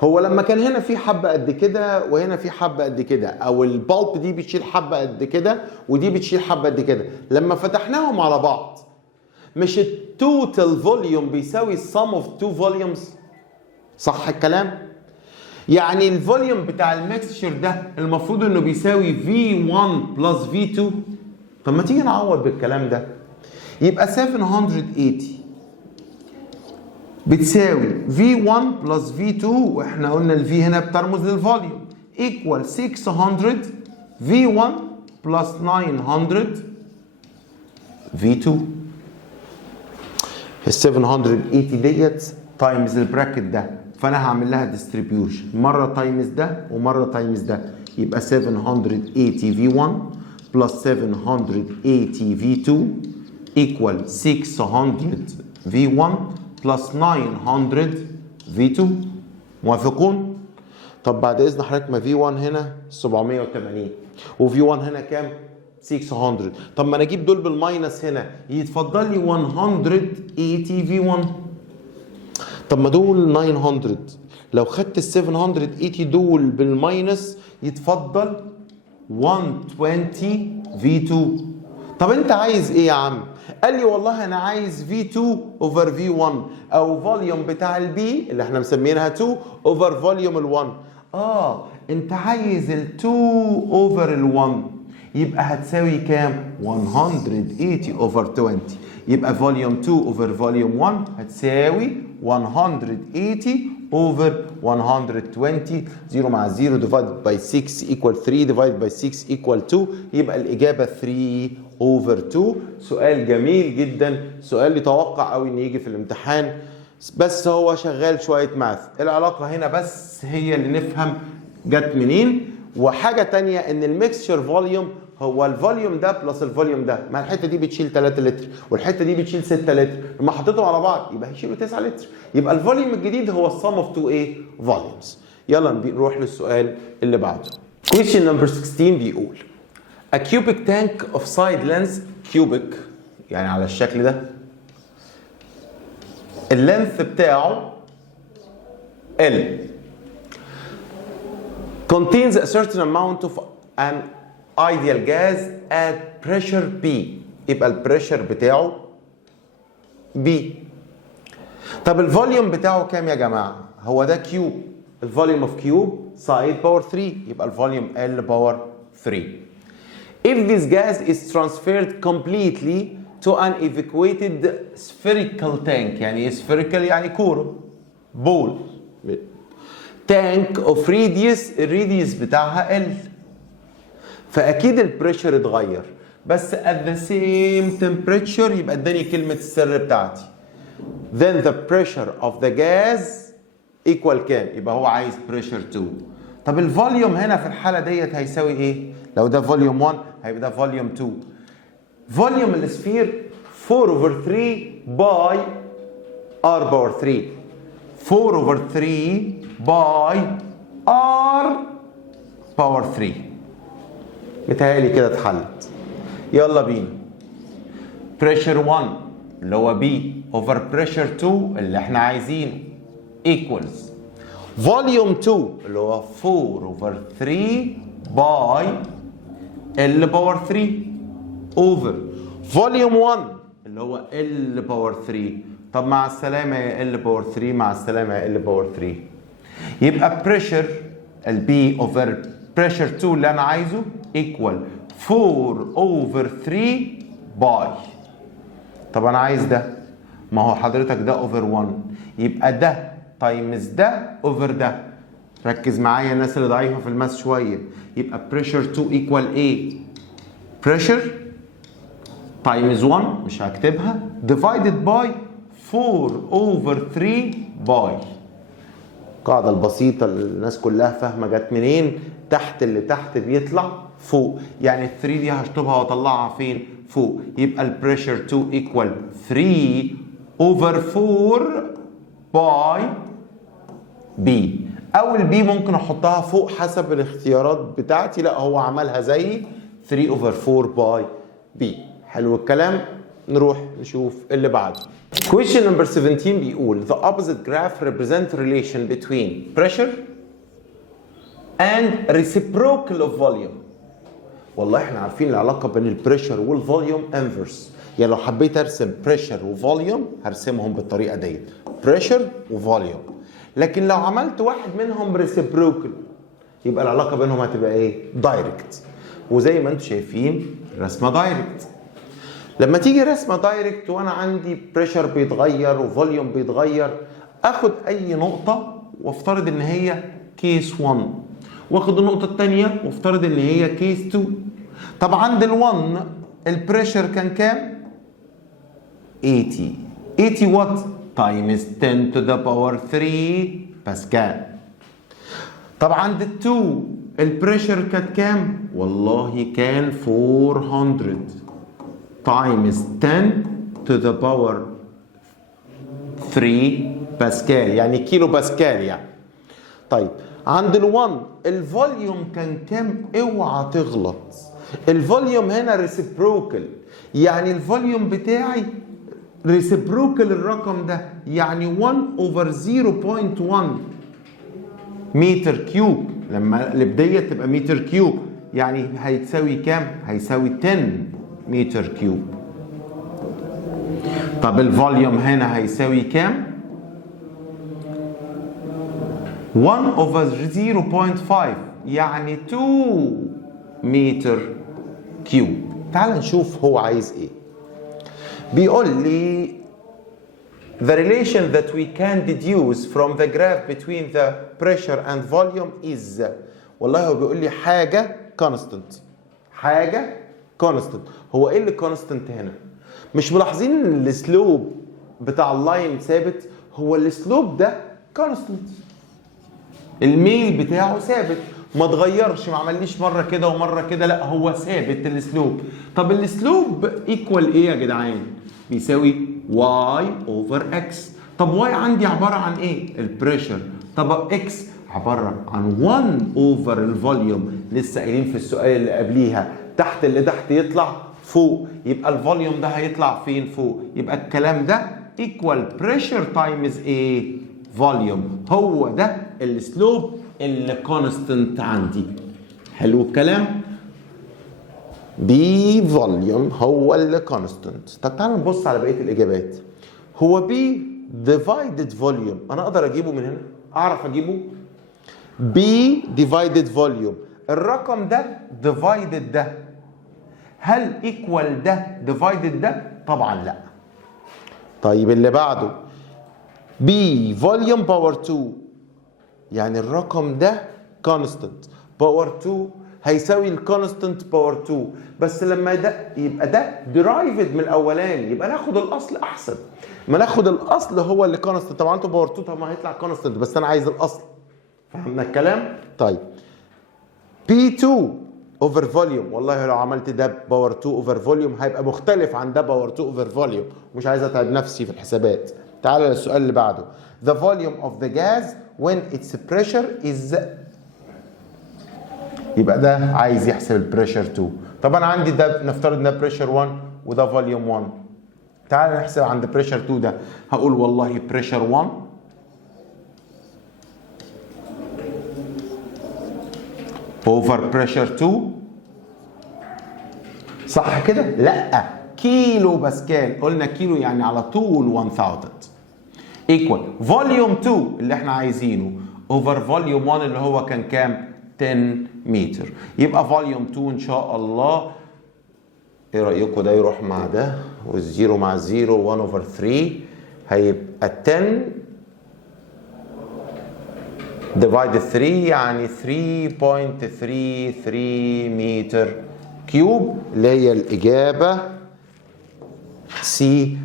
هو لما كان هنا في حبه قد كده وهنا في حبه قد كده، او البالب دي بتشيل حبه قد كده ودي بتشيل حبه قد كده، لما فتحناهم على بعض مش التوتال فوليوم بيساوي السم اوف تو فوليومز؟ صح الكلام؟ يعني الفوليوم بتاع الميكستشر ده المفروض انه بيساوي V1 بلس V2. طب ما تيجي نعوض بالكلام ده. يبقى 780 بتساوي V1 بلس V2، واحنا قلنا ال V هنا بترمز للفوليوم، equal 600 V1 بلس 900 V2. ال 780 ديت تايمز البراكت ده، فانا هعمل لها ديستريبيوشن مره تايمز ده ومره تايمز ده، يبقى 780 V1 بلس 780 V2 equal 600 V1 بلس 900 V2. موافقون؟ طب بعد اذن حضرتك، ما V1 هنا 780 و V1 هنا كام؟ 600. طب ما انا اجيب دول بالماينس هنا، يتفضل لي 180 V1. طب ما دول 900، لو خدت ال 780 دول بالماينس يتفضل 120 V2. طب انت عايز ايه يا عم؟ قال لي والله انا عايز V2 over V1 او فوليوم بتاع البي اللي احنا مسمينها 2 over فوليوم ال1. انت عايز ال2 over ال1، يبقى هتساوي كام؟ 180 over 20. يبقى فوليوم 2 over فوليوم 1 هتساوي 180 over 120. 0 مع 0 divided by 6 equal 3 divided by 6 equal 2. يبقى الإجابة 3 over 2. سؤال جميل جدا، سؤال يتوقع قوي ان يجي في الامتحان، بس هو شغال شوية ماث. العلاقة هنا بس هي اللي نفهم جت منين. وحاجة تانية ان الميكستشر فوليوم هو الفوليوم ده بلس الفوليوم ده، ما الحته دي بتشيل 3 لتر والحته دي بتشيل 6 لتر، لما حطيتهم على بعض يبقى هيشيلوا 9 لتر. يبقى الفوليوم الجديد هو السم اوف 2 ايه؟ فوليومز. يلا نروح للسؤال اللي بعده. Question number 16 بيقول A cubic tank of side length cubic، يعني على الشكل ده، اللينث بتاعه L contains a certain amount of an ideal gas at pressure B. يبقى البريشر بتاعه B. طب الفوليوم بتاعه كام يا جماعه؟ هو ده كيوب، الفوليوم اوف كيوب سايد باور 3، يبقى الفوليوم L باور 3. If this gas is transferred completely to an evacuated spherical tank، يعني spherical يعني كوره، بول، tank of radius، الراديوس بتاعها L، فاكيد البريشر اتغير، بس at the same temperature، يبقى اداني كلمه السر بتاعتي. then the pressure of the gas equal كام؟ يبقى هو عايز pressure 2. طب الفوليوم هنا في الحاله ديت هيساوي ايه؟ لو ده فوليوم 1 هيبقى ده فوليوم 2. فوليوم السفير 4 over 3 by r باور 3، 4 over 3 by r باور 3. متهيألي كده اتحلت. يلا بينا. بريشر 1 اللي هو B over بريشر 2 اللي احنا عايزينه equals فوليوم 2 اللي هو 4 over 3 by L باور 3 over فوليوم 1 اللي هو L باور 3. طب مع السلامة يا L باور 3، مع السلامة يا L باور 3. يبقى بريشر ال B over بريشر 2 اللي انا عايزه equal 4 over 3 باي. طب انا عايز ده، ما هو حضرتك ده over 1، يبقى ده تايمز ده over ده. ركز معايا الناس اللي ضعيفه في الماس شويه. يبقى بريشر 2 equal ايه؟ بريشر تايمز 1 مش هكتبها divided by 4 over 3 باي. القاعده البسيطه اللي الناس كلها فاهمه جت منين؟ تحت اللي تحت بيطلع فوق، يعني ال 3 دي هشطبها واطلعها فين؟ فوق. يبقى البريشر 2 ايكوال 3 اوفر 4 باي بي. او البي ممكن احطها فوق حسب الاختيارات بتاعتي، لا هو عملها زي 3 اوفر 4 باي بي. حلو الكلام. نروح نشوف اللي بعده. Question number 17 بيقول the opposite graph represent relation between pressure and reciprocal of volume. والله احنا عارفين العلاقه بين البريشر والفوليوم انفرس، يعني لو حبيت ارسم بريشر وفوليوم هرسمهم بالطريقه ديت، بريشر وفوليوم. لكن لو عملت واحد منهم ريسيبروكال يبقى العلاقه بينهم هتبقى ايه؟ دايركت. وزي ما انتم شايفين رسمه دايركت. لما تيجي رسمه دايركت وانا عندي بريشر بيتغير وفوليوم بيتغير، اخد اي نقطه وافترض ان هي كيس 1، واخد النقطه الثانيه وافترض ان هي كيس 2. طب عند ال1 البريشر كان كام؟ 80 وات تايمز 10 to the power 3 باسكال. طب عند ال2 البريشر كانت كام؟ والله كان 400 تايمز 10 to the power 3 باسكال، يعني كيلو باسكال يعني. طيب عند ال1 الفوليوم كان كام؟ اوعى تغلط، الفوليوم هنا ريسيبروكال، يعني الفوليوم بتاعي ريسيبروكال الرقم ده، يعني 1 over 0.1 متر كيوب. لما الابديه تبقى متر كيوب يعني هيتساوي كام؟ هيساوي 10 متر كيوب. طب الفوليوم هنا هيساوي كام؟ 1 over 0.5 يعني 2 متر كيوب. تعال نشوف هو عايز ايه. بيقول لي the relation that we can deduce from the graph between the pressure and volume is، والله هو بيقول لي حاجة constant، حاجة constant. هو ايه اللي constant هنا؟ مش ملاحظين ان السلوب بتاع اللاين ثابت؟ هو السلوب ده constant، الميل بتاعه ثابت ما اتغيرش، ما عمليش مره كده ومره كده، لا هو ثابت السلوب. طب السلوب ايكوال ايه يا جدعان؟ بيساوي y over x. طب y عندي عباره عن ايه؟ البريشر. طب x عباره عن 1 over الفوليوم، لسه قايلين في السؤال اللي قبليها تحت اللي تحت يطلع فوق، يبقى الفوليوم ده هيطلع فين؟ فوق. يبقى الكلام ده ايكوال بريشر تايمز ايه؟ فوليوم. هو ده السلوب اللي كونستنت عندي. حلو الكلام؟ بي فوليوم هو اللي كونستنت. طب تعالوا نبص على بقيه الاجابات. هو بي ديفايدد فوليوم، انا اقدر اجيبه من هنا؟ اعرف اجيبه؟ بي ديفايدد فوليوم، الرقم ده ديفايدد ده، هل ايكوال ده ديفايدد ده؟ طبعا لا. طيب اللي بعده بي فوليوم باور 2، يعني الرقم ده كونستنت، باور 2 هيساوي الكونستنت باور 2، بس لما ده يبقى ده ديرايفد من الاولاني، يبقى ناخد الاصل احسن. ما ناخد الاصل هو اللي كونستنت. طبعا انتوا باور 2 طبعا هيطلع كونستنت، بس انا عايز الاصل. فهمنا الكلام؟ طيب P2 اوفر فوليوم، والله لو عملت ده باور 2 اوفر فوليوم هيبقى مختلف عن ده باور 2 اوفر فوليوم، مش عايز اتعب نفسي في الحسابات. تعال للسؤال اللي بعده. The volume of the gas when its pressure is، يبقى ده عايز يحسب البريشر 2. طب انا عندي ده نفترض ان ده بريشر 1 وده فوليوم 1. تعال نحسب عند بريشر 2 ده، هقول والله بريشر 1 اوفر بريشر 2، صح كده؟ لا، كيلو باسكال. قلنا كيلو يعني على طول 1000 ايكوال فوليوم 2 اللي احنا عايزينه اوفر فوليوم 1 اللي هو كان كام؟ 10 متر. يبقى فوليوم 2 ان شاء الله، ايه رايكم ده يروح مع ده والزيرو مع الزيرو 1 اوفر 3، هيبقى 10 ديفايد 3 يعني 3.33 متر كيوب، اللي هي الاجابه سي.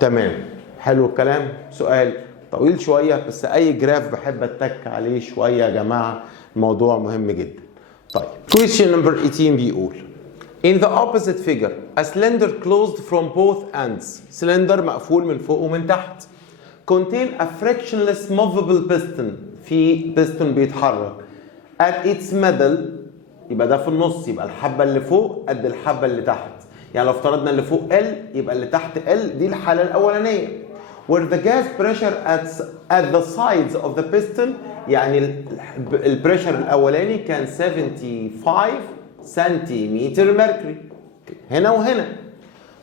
تمام، حلو الكلام. سؤال طويل شويه بس اي جراف بحب اتك عليه شويه يا جماعه، الموضوع مهم جدا. طيب question number 18 بيقول in the opposite figure a cylinder closed from both ends، سلندر مقفول من فوق ومن تحت، contain a frictionless movable piston، في بيستون بيتحرك at its middle، يبقى ده في النص، يبقى الحبه اللي فوق قد الحبه اللي تحت، يعني لو افترضنا اللي فوق L يبقى اللي تحت L، دي الحاله الاولانيه. where the gas pressure at the sides of the piston، يعني البريشر الاولاني كان 75 سنتيمتر ميركوري هنا وهنا.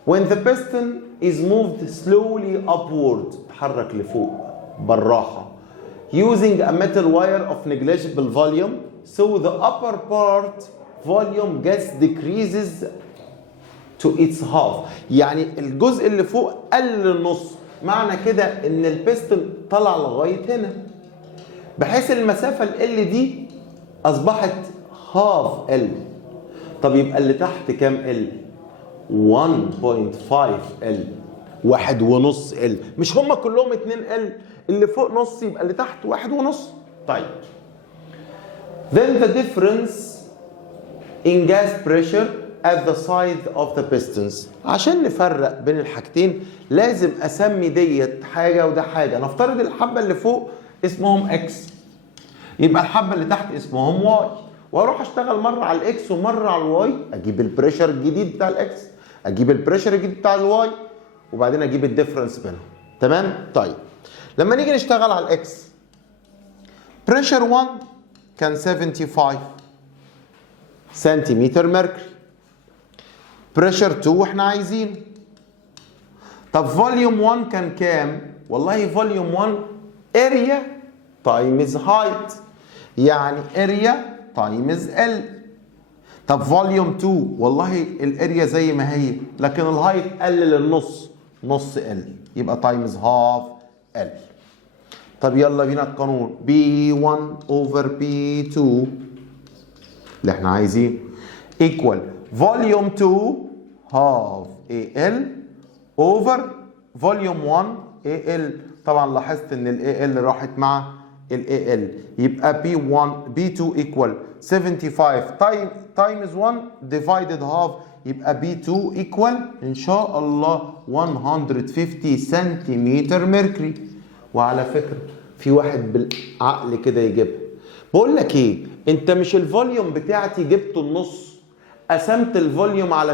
when the piston is moved slowly upward، تحرك لفوق بالراحه، using a metal wire of negligible volume so the upper part volume gets decreases to its half. يعني الجزء اللي فوق قل النص، معنى كده ان البيستون طلع لغايه هنا، بحيث المسافه ال دي اصبحت هاف ال. طب يبقى اللي تحت كام ال؟ 1.5 ال، 1.5 ال. مش هم كلهم 2 ال؟ اللي فوق نص يبقى اللي تحت 1.5. طيب then the difference in gas pressure at the side of the pistons. عشان نفرق بين الحاجتين لازم اسمي ديت حاجه وده حاجه. نفترض الحبه اللي فوق اسمهم اكس، يبقى الحبه اللي تحت اسمهم واي، واروح اشتغل مره على الاكس ومره على الواي، اجيب البريشر الجديد بتاع الاكس، اجيب البريشر الجديد بتاع الواي، وبعدين اجيب الديفرنس بينهم. تمام؟ طيب لما نيجي نشتغل على الاكس، بريشر 1 كان 75 سنتيمتر مركري، بريشر 2 احنا عايزينه. طب فوليوم 1 كان كام؟ والله فوليوم 1 اريا تايمز هايت، يعني اريا تايمز ال. طب فوليوم 2 والله الاريا زي ما هي، لكن الهايت قل للنص، نص ال، يبقى تايمز هاف ال. طب يلا بينا القانون B1 over B2 اللي احنا عايزينه equal فوليوم 2 half AL over فوليوم 1 AL. طبعا لاحظت ان ال AL راحت مع ال AL، يبقى B2 equal 75 times 1 divided half، يبقى B2 equal ان شاء الله 150 سنتيمتر مركري. وعلى فكرة في واحد بالعقل كده يجيبها، بقول لك ايه، انت مش الفوليوم بتاعتي جبته النص، قسمت الفوليوم على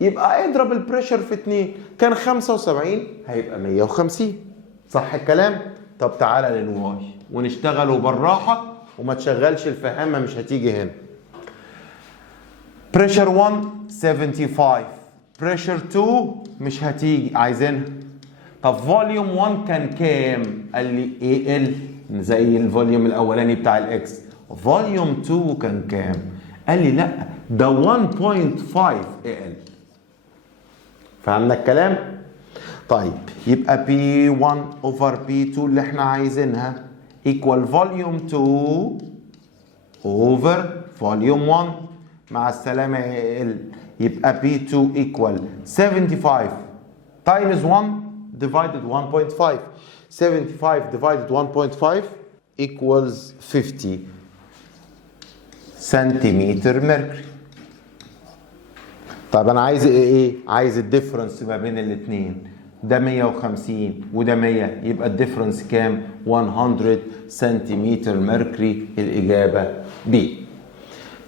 2، يبقى اضرب البريشر في 2، كان 75 هيبقى 150. صح الكلام؟ طب تعالى للواي ونشتغلوا بالراحة وما تشغلش الفهامة، مش هتيجي هنا. بريشر 1 75، بريشر 2 مش هتيجي عايزينها. طب فوليوم 1 كان كام؟ قال لي AL زي الفوليوم الاولاني بتاع الاكس. فوليوم 2 كان كام؟ قال لي لا ده 1.5 AL. فهمنا الكلام؟ طيب يبقى P1 over P2 اللي احنا عايزينها equal فوليوم 2 over فوليوم 1. مع السلامة يا AL، يبقى P2 equal 75 times 1 divided 1.5. 75 divided 1.5 equals 50 سنتيمتر مركري. طب انا عايز ايه؟ عايز الديفرنس ما بين الاثنين، ده 150 وده 100، يبقى الديفرنس كام؟ 100 سنتيمتر مركري. الاجابه B.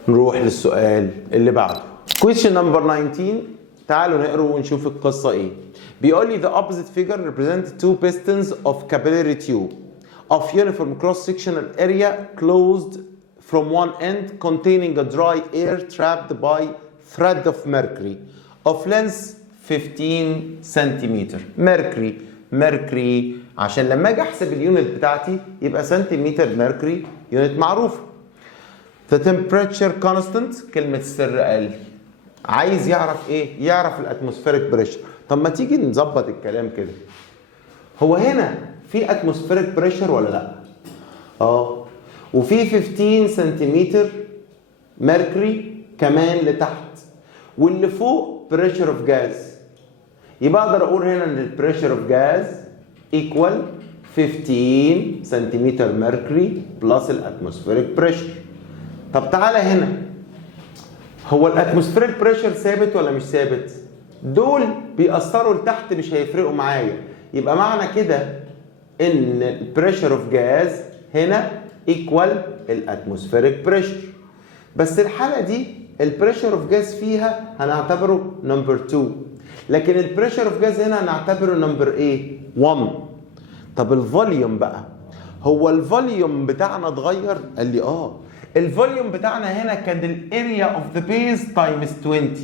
نروح للسؤال اللي بعده. question number 19. تعالوا نقرا ونشوف القصه ايه. بيقول لي the opposite figure represents two pistons of capillary tube of uniform cross sectional area closed from one end containing a dry air trapped by thread of mercury of length 15 سنتيمتر. mercury عشان لما اجي احسب اليونت بتاعتي يبقى سنتيمتر mercury يونت معروفه. the temperature constant كلمه السر قال عايز يعرف ايه؟ يعرف الاتموسفيريك بريشر. طب ما تيجي نظبط الكلام كده، هو هنا في اتموسفيريك بريشر ولا لا؟ وفي 15 سنتيمتر ميركوري كمان لتحت، واللي فوق بريشر اوف جاز. يبقى اقدر اقول هنا ان البريشر اوف جاز ايكوال 15 سنتيمتر ميركوري بلس الاتموسفيريك بريشر. طب تعالى هنا، هو الاتموسفيريك بريشر ثابت ولا مش ثابت؟ دول بيأثروا لتحت مش هيفرقوا معايا، يبقى معنى كده ان البريشر اوف جاز هنا ايكوال الاتموسفيريك بريشر. بس الحاله دي البريشر اوف جاز فيها هنعتبره نمبر 2، لكن البريشر اوف جاز هنا هنعتبره نمبر ايه؟ 1. طب الفوليوم بقى، هو الفوليوم بتاعنا اتغير؟ قال لي الفوليوم بتاعنا هنا كان الاريا اوف ذا بيز تايمز 20،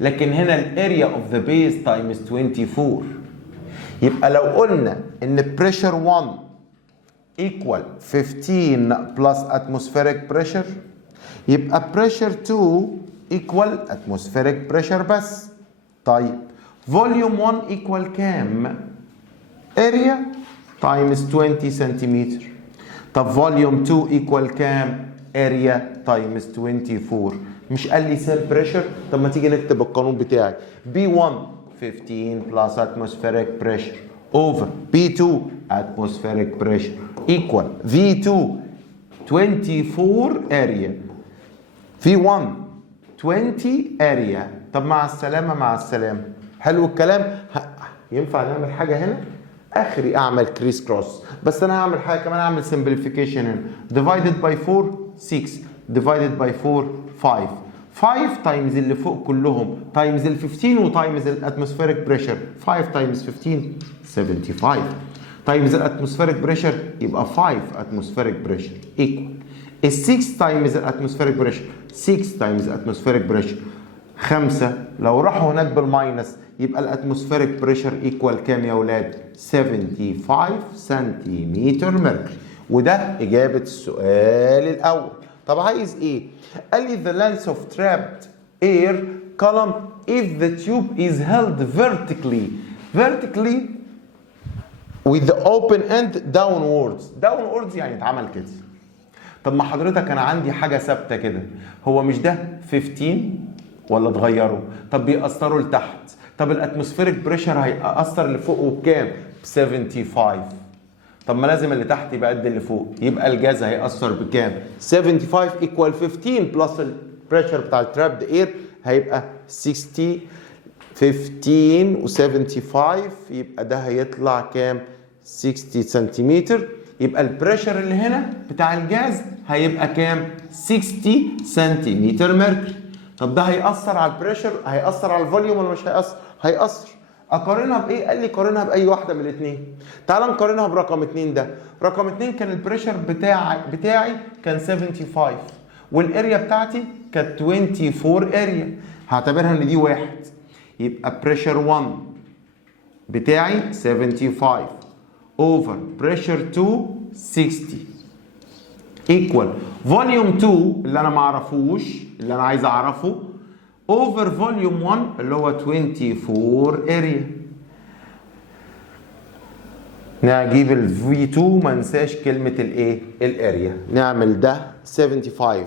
لكن هنا الاريا اوف ذا بيز تايمز 24. يبقى لو قلنا ان بريشر 1 equal 15 plus atmospheric pressure. يبقى pressure 2 equal atmospheric pressure بس. طيب volume 1 equal كام؟ area times 20 سنتيمتر. طب volume 2 equal كام؟ area times 24. مش قال لي same pressure؟ طب ما تيجي نكتب القانون بتاعي. B1 15 plus atmospheric pressure over B2 atmospheric pressure equal V2 24 area V1 20 area. طب مع السلامة مع السلامة. حلو الكلام. ينفع نعمل حاجة هنا؟ اخري اعمل كريس كروس، بس انا هعمل حاجة كمان، اعمل simplification هنا. divided by 4 6 divided by 4 5 5 تايمز اللي فوق كلهم تايمز ال 15 وتايمز الاتموسفيريك بريشر. 5 تايمز 15 75 تايمز الاتموسفيريك بريشر يبقى 5 اتموسفيريك بريشر ايكوال ال 6 تايمز الاتموسفيريك بريشر 6 تايمز الاتموسفيريك بريشر 5. لو راحوا هناك بالماينس يبقى الاتموسفيريك بريشر ايكوال كام يا اولاد؟ 75 سنتيمتر ميركوري. وده اجابه السؤال الاول. طب عايز ايه؟ قال لي the length of trapped air column if the tube is held vertically with the open end downwards يعني اتعمل كده. طب ما حضرتك انا عندي حاجه ثابته كده، هو مش ده 15 ولا اتغيروا؟ طب بيأثروا لتحت. طب الاتموسفيريك بريشر هيأثر لفوق بكام؟ ب 75. طب ما لازم اللي تحت يبقى قد اللي فوق، يبقى الجاز هيأثر بكام؟ 75 equal 15 بلس البريشر بتاع الترابد اير هيبقى 60. 15 و 75 يبقى ده هيطلع كام؟ 60 سنتيمتر. يبقى البريشر اللي هنا بتاع الجاز هيبقى كام؟ 60 سنتيمتر ميركوري. طب ده هيأثر على البريشر، هيأثر على الفوليوم ولا مش هيأثر؟ هيأثر. اقارنها بايه؟ قال لي قارنها باي واحده من الاثنين. تعال نقارنها برقم 2 ده. رقم 2 كان البريشر بتاعي كان 75 والاريا بتاعتي كانت 24 اريا. هعتبرها ان دي واحد. يبقى بريشر 1 بتاعي 75 اوفر بريشر 2 60 ايكوال فوليوم 2 اللي انا ما اعرفوش اللي انا عايز اعرفه اوفر فوليوم 1 اللي هو 24 اريا. نجيب ال V2 ما ننساش كلمة الايه؟ الاريا. نعمل ده 75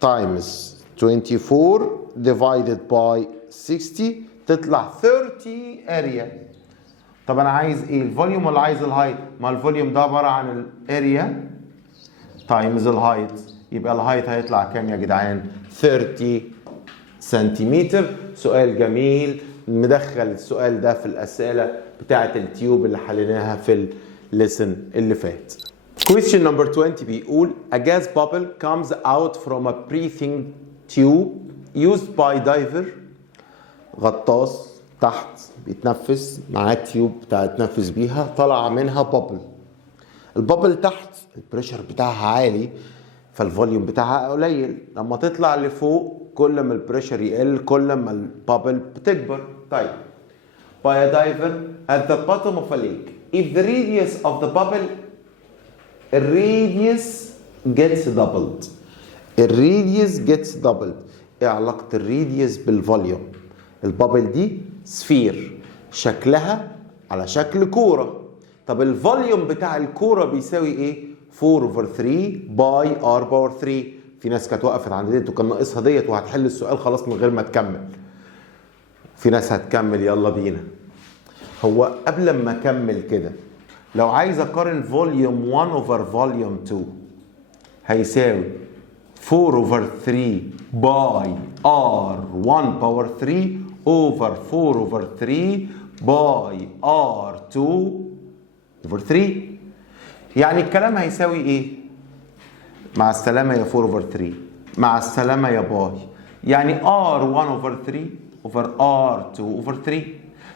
تايمز 24 divided by 60 تطلع 30 اريا. طب انا عايز ايه؟ الفوليوم ولا عايز الهايت؟ ما الفوليوم ده عبارة عن الاريا تايمز الهايت. يبقى الهايت هيطلع كام يا جدعان؟ 30 سنتيمتر. سؤال جميل. مدخل السؤال ده في الأسئلة بتاعة التيوب اللي حليناها في الليسن اللي فات. Question number 20 بيقول A gas bubble comes out from a breathing tube used by diver. غطاس تحت بيتنفس معاه تيوب بتاع يتنفس بيها، طلع منها بابل. البابل تحت البريشر بتاعها عالي فالفوليوم بتاعها قليل. لما تطلع لفوق كل ما البريشر يقل كل ما البابل بتكبر. طيب by a diver at the bottom of a lake if the radius of the bubble gets doubled. ايه علاقة الراديوس بالفوليوم؟ البابل دي سفير شكلها على شكل كورة. طب الفوليوم بتاع الكورة بيساوي ايه؟ 4 over 3 by r power 3. في ناس كانت وقفت عند ديت وكان ناقصها ديت وهتحل السؤال خلاص من غير ما تكمل. في ناس هتكمل، يلا بينا. هو قبل ما اكمل كده لو عايز اقارن فوليوم 1 over فوليوم 2 هيساوي 4 over 3 by r1 power 3 over 4 over 3 by r2 over 3. يعني الكلام هيساوي ايه؟ مع السلامة يا 4 over 3 مع السلامة يا باي. يعني r1 over 3 over r2 over 3.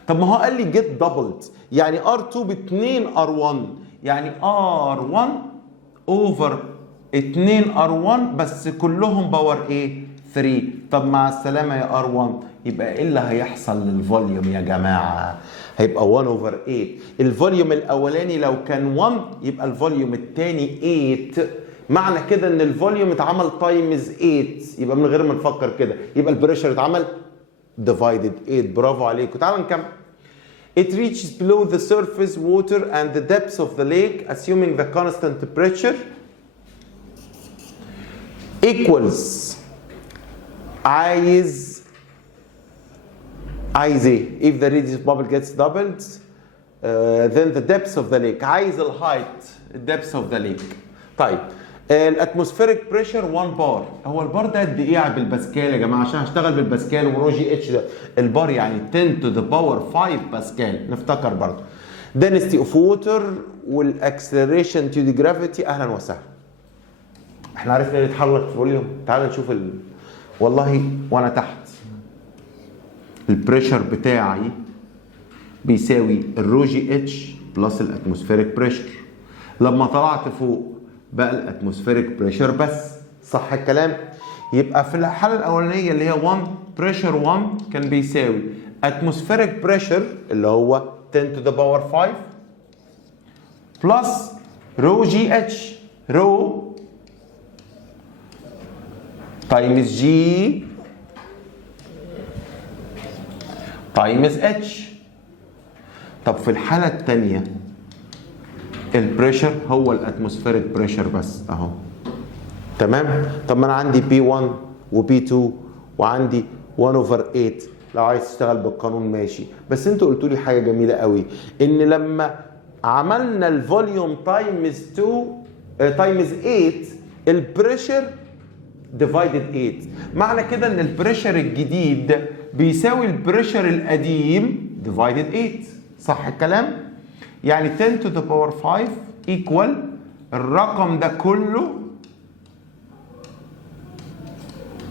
طب ما هو قال لي get doubled يعني r2 ب 2 r1 يعني r1 over 2 r1 بس كلهم باور ايه؟ 3. طب مع السلامه يا R1. يبقى ايه اللي هيحصل للفوليوم يا جماعه؟ هيبقى 1 اوفر 8. الفوليوم الاولاني لو كان 1 يبقى الفوليوم الثاني 8. معنى كده ان الفوليوم اتعمل تايمز 8. يبقى من غير ما نفكر كده يبقى البريشر اتعمل ديفايدد 8. برافو عليكم. تعالوا نكمل. It reaches below the surface water and the depths of the lake assuming the constant pressure equals عايز ايه؟ if the radius bubble gets doubled then the depths of the lake. عايز الهايت depths of the lake. طيب الاتموسفيريك بريشر 1 بار. هو البار ده قد ايه بالباسكال يا جماعه؟ عشان هشتغل بالباسكال ورو جي اتش ده البار يعني 10 to the power 5 باسكال. نفتكر برضه density of water والاكسلريشن to the gravity. اهلا وسهلا. احنا عرفنا نتحرك في فوليوم. تعال نشوف والله وانا تحت البريشر بتاعي بيساوي الرو جي اتش بلس الاتموسفيريك بريشر. لما طلعت فوق بقى الاتموسفيريك بريشر بس. صح الكلام؟ يبقى في الحاله الاولانيه اللي هي 1 بريشر 1 كان بيساوي اتموسفيريك بريشر اللي هو 10 to the power 5 بلس رو جي اتش رو تايمز جي تايمز اتش. طب في الحالة الثانية البريشر هو الاتموسفيريك بريشر بس اهو. تمام؟ طب ما انا عندي P1 وP2 وعندي 1 اوفر 8. لو عايز تشتغل بالقانون ماشي. بس انتوا قلتوا لي حاجة جميلة قوي ان لما عملنا الفوليوم تايمز 2 تايمز 8 البريشر ديفايدد 8. معنى كده ان البريشر الجديد بيساوي البريشر القديم ديفايدد 8. صح الكلام؟ يعني 10 to the power 5 ايكوال الرقم ده كله.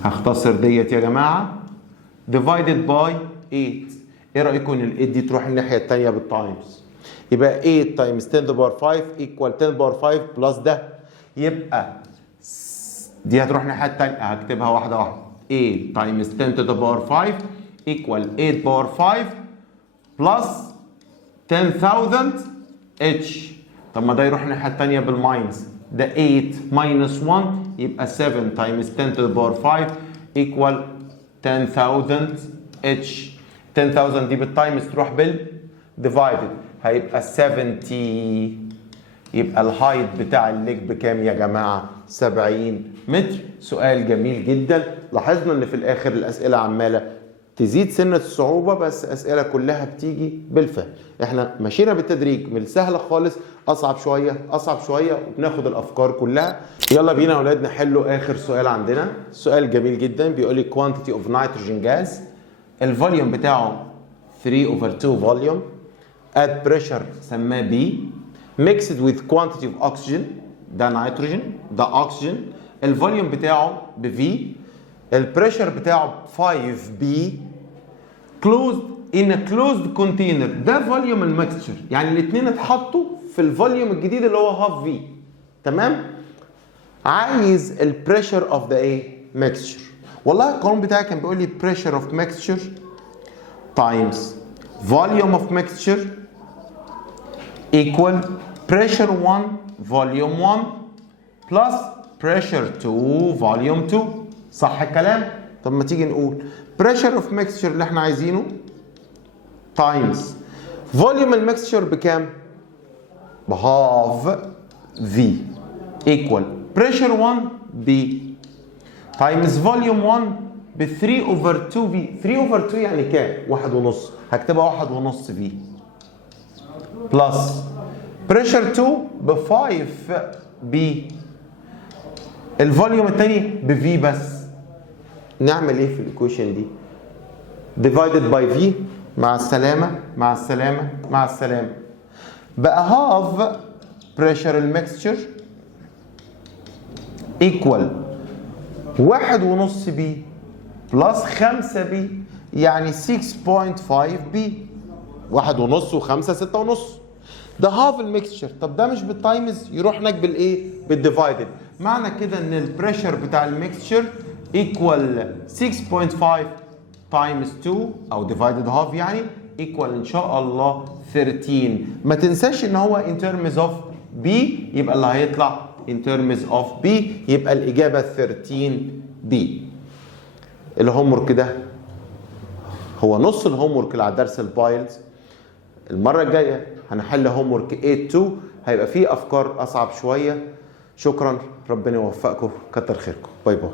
هختصر ديت يا جماعه divided by 8. ايه رايكم ان ال 8 دي تروح الناحيه الثانيه بالتايمز؟ يبقى 8 تايمز 10 to the power 5 ايكوال 10 to the power 5 بلس ده. يبقى دي هتروح الناحيه الثانيه. هكتبها واحده واحده. 8 تايمز 10 to the power 5 equal 8 power 5 plus 10,000 اتش. طب ما ده يروح الناحيه الثانيه بالماينس. ده 8 minus 1 يبقى 7 times 10 to the power 5 equal 10,000 اتش. 10,000 دي بالتايمز تروح بالديفايدد هيبقى 70. يبقى الهايت بتاع الليك بكام يا جماعه؟ 70 متر. سؤال جميل جدا. لاحظنا ان في الاخر الاسئله عماله تزيد سنه الصعوبه بس اسئله كلها بتيجي بالفهم. احنا ماشينا بالتدريج من السهله خالص اصعب شويه اصعب شويه وبناخد الافكار كلها. يلا بينا يا اولاد نحلوا اخر سؤال عندنا. سؤال جميل جدا بيقول لي quantity of nitrogen gas الفوليوم بتاعه 3 over 2 فوليوم at pressure سماه B mixed with quantity of oxygen. ده نيتروجين ده اكسجين. الفوليوم بتاعه ب V. البريشر بتاعه 5B closed in a closed container. ده فوليوم الميكستشر. يعني الاثنين اتحطوا في الفوليوم الجديد اللي هو هاف V. تمام؟ عايز البريشر اوف ذا ايه؟ ميكستشر. والله القانون بتاعي كان بيقول لي pressure of mixture times volume of mixture equal pressure 1 volume 1 plus pressure 2 volume 2. صح الكلام؟ طب ما تيجي نقول pressure of mixture اللي احنا عايزينه times volume الميكستشر بكام؟ بهاف V equal pressure 1 B times volume 1 ب 3 over 2 V. 3 over 2 يعني كام؟ 1.5. هكتبها 1.5 V plus pressure 2 ب 5 B. الفوليوم الثاني ب V بس. نعمل ايه في الايكويشن دي؟ divided by V. مع السلامة مع السلامة مع السلامة. بقى half pressure الميكستشر equal 1.5 B plus 5 B يعني 6.5 B. 1.5 و5 6.5. ده هاف الميكستشر. طب ده مش بالتايمز يروح هناك بالايه؟ بالديفايدد. معنى كده ان البريشر بتاع الميكستشر equal 6.5 times 2 او divided half يعني equal ان شاء الله 13. ما تنساش ان هو in terms of B، يبقى اللي هيطلع in terms of B، يبقى الإجابة 13B. الهوم ورك ده هو نص الهوم ورك اللي على درس البايلز. المرة الجاية هنحل هوم ورك 8-2، هيبقى فيه أفكار أصعب شوية. شكرا، ربنا يوفقكم، كتر خيركم، باي باي.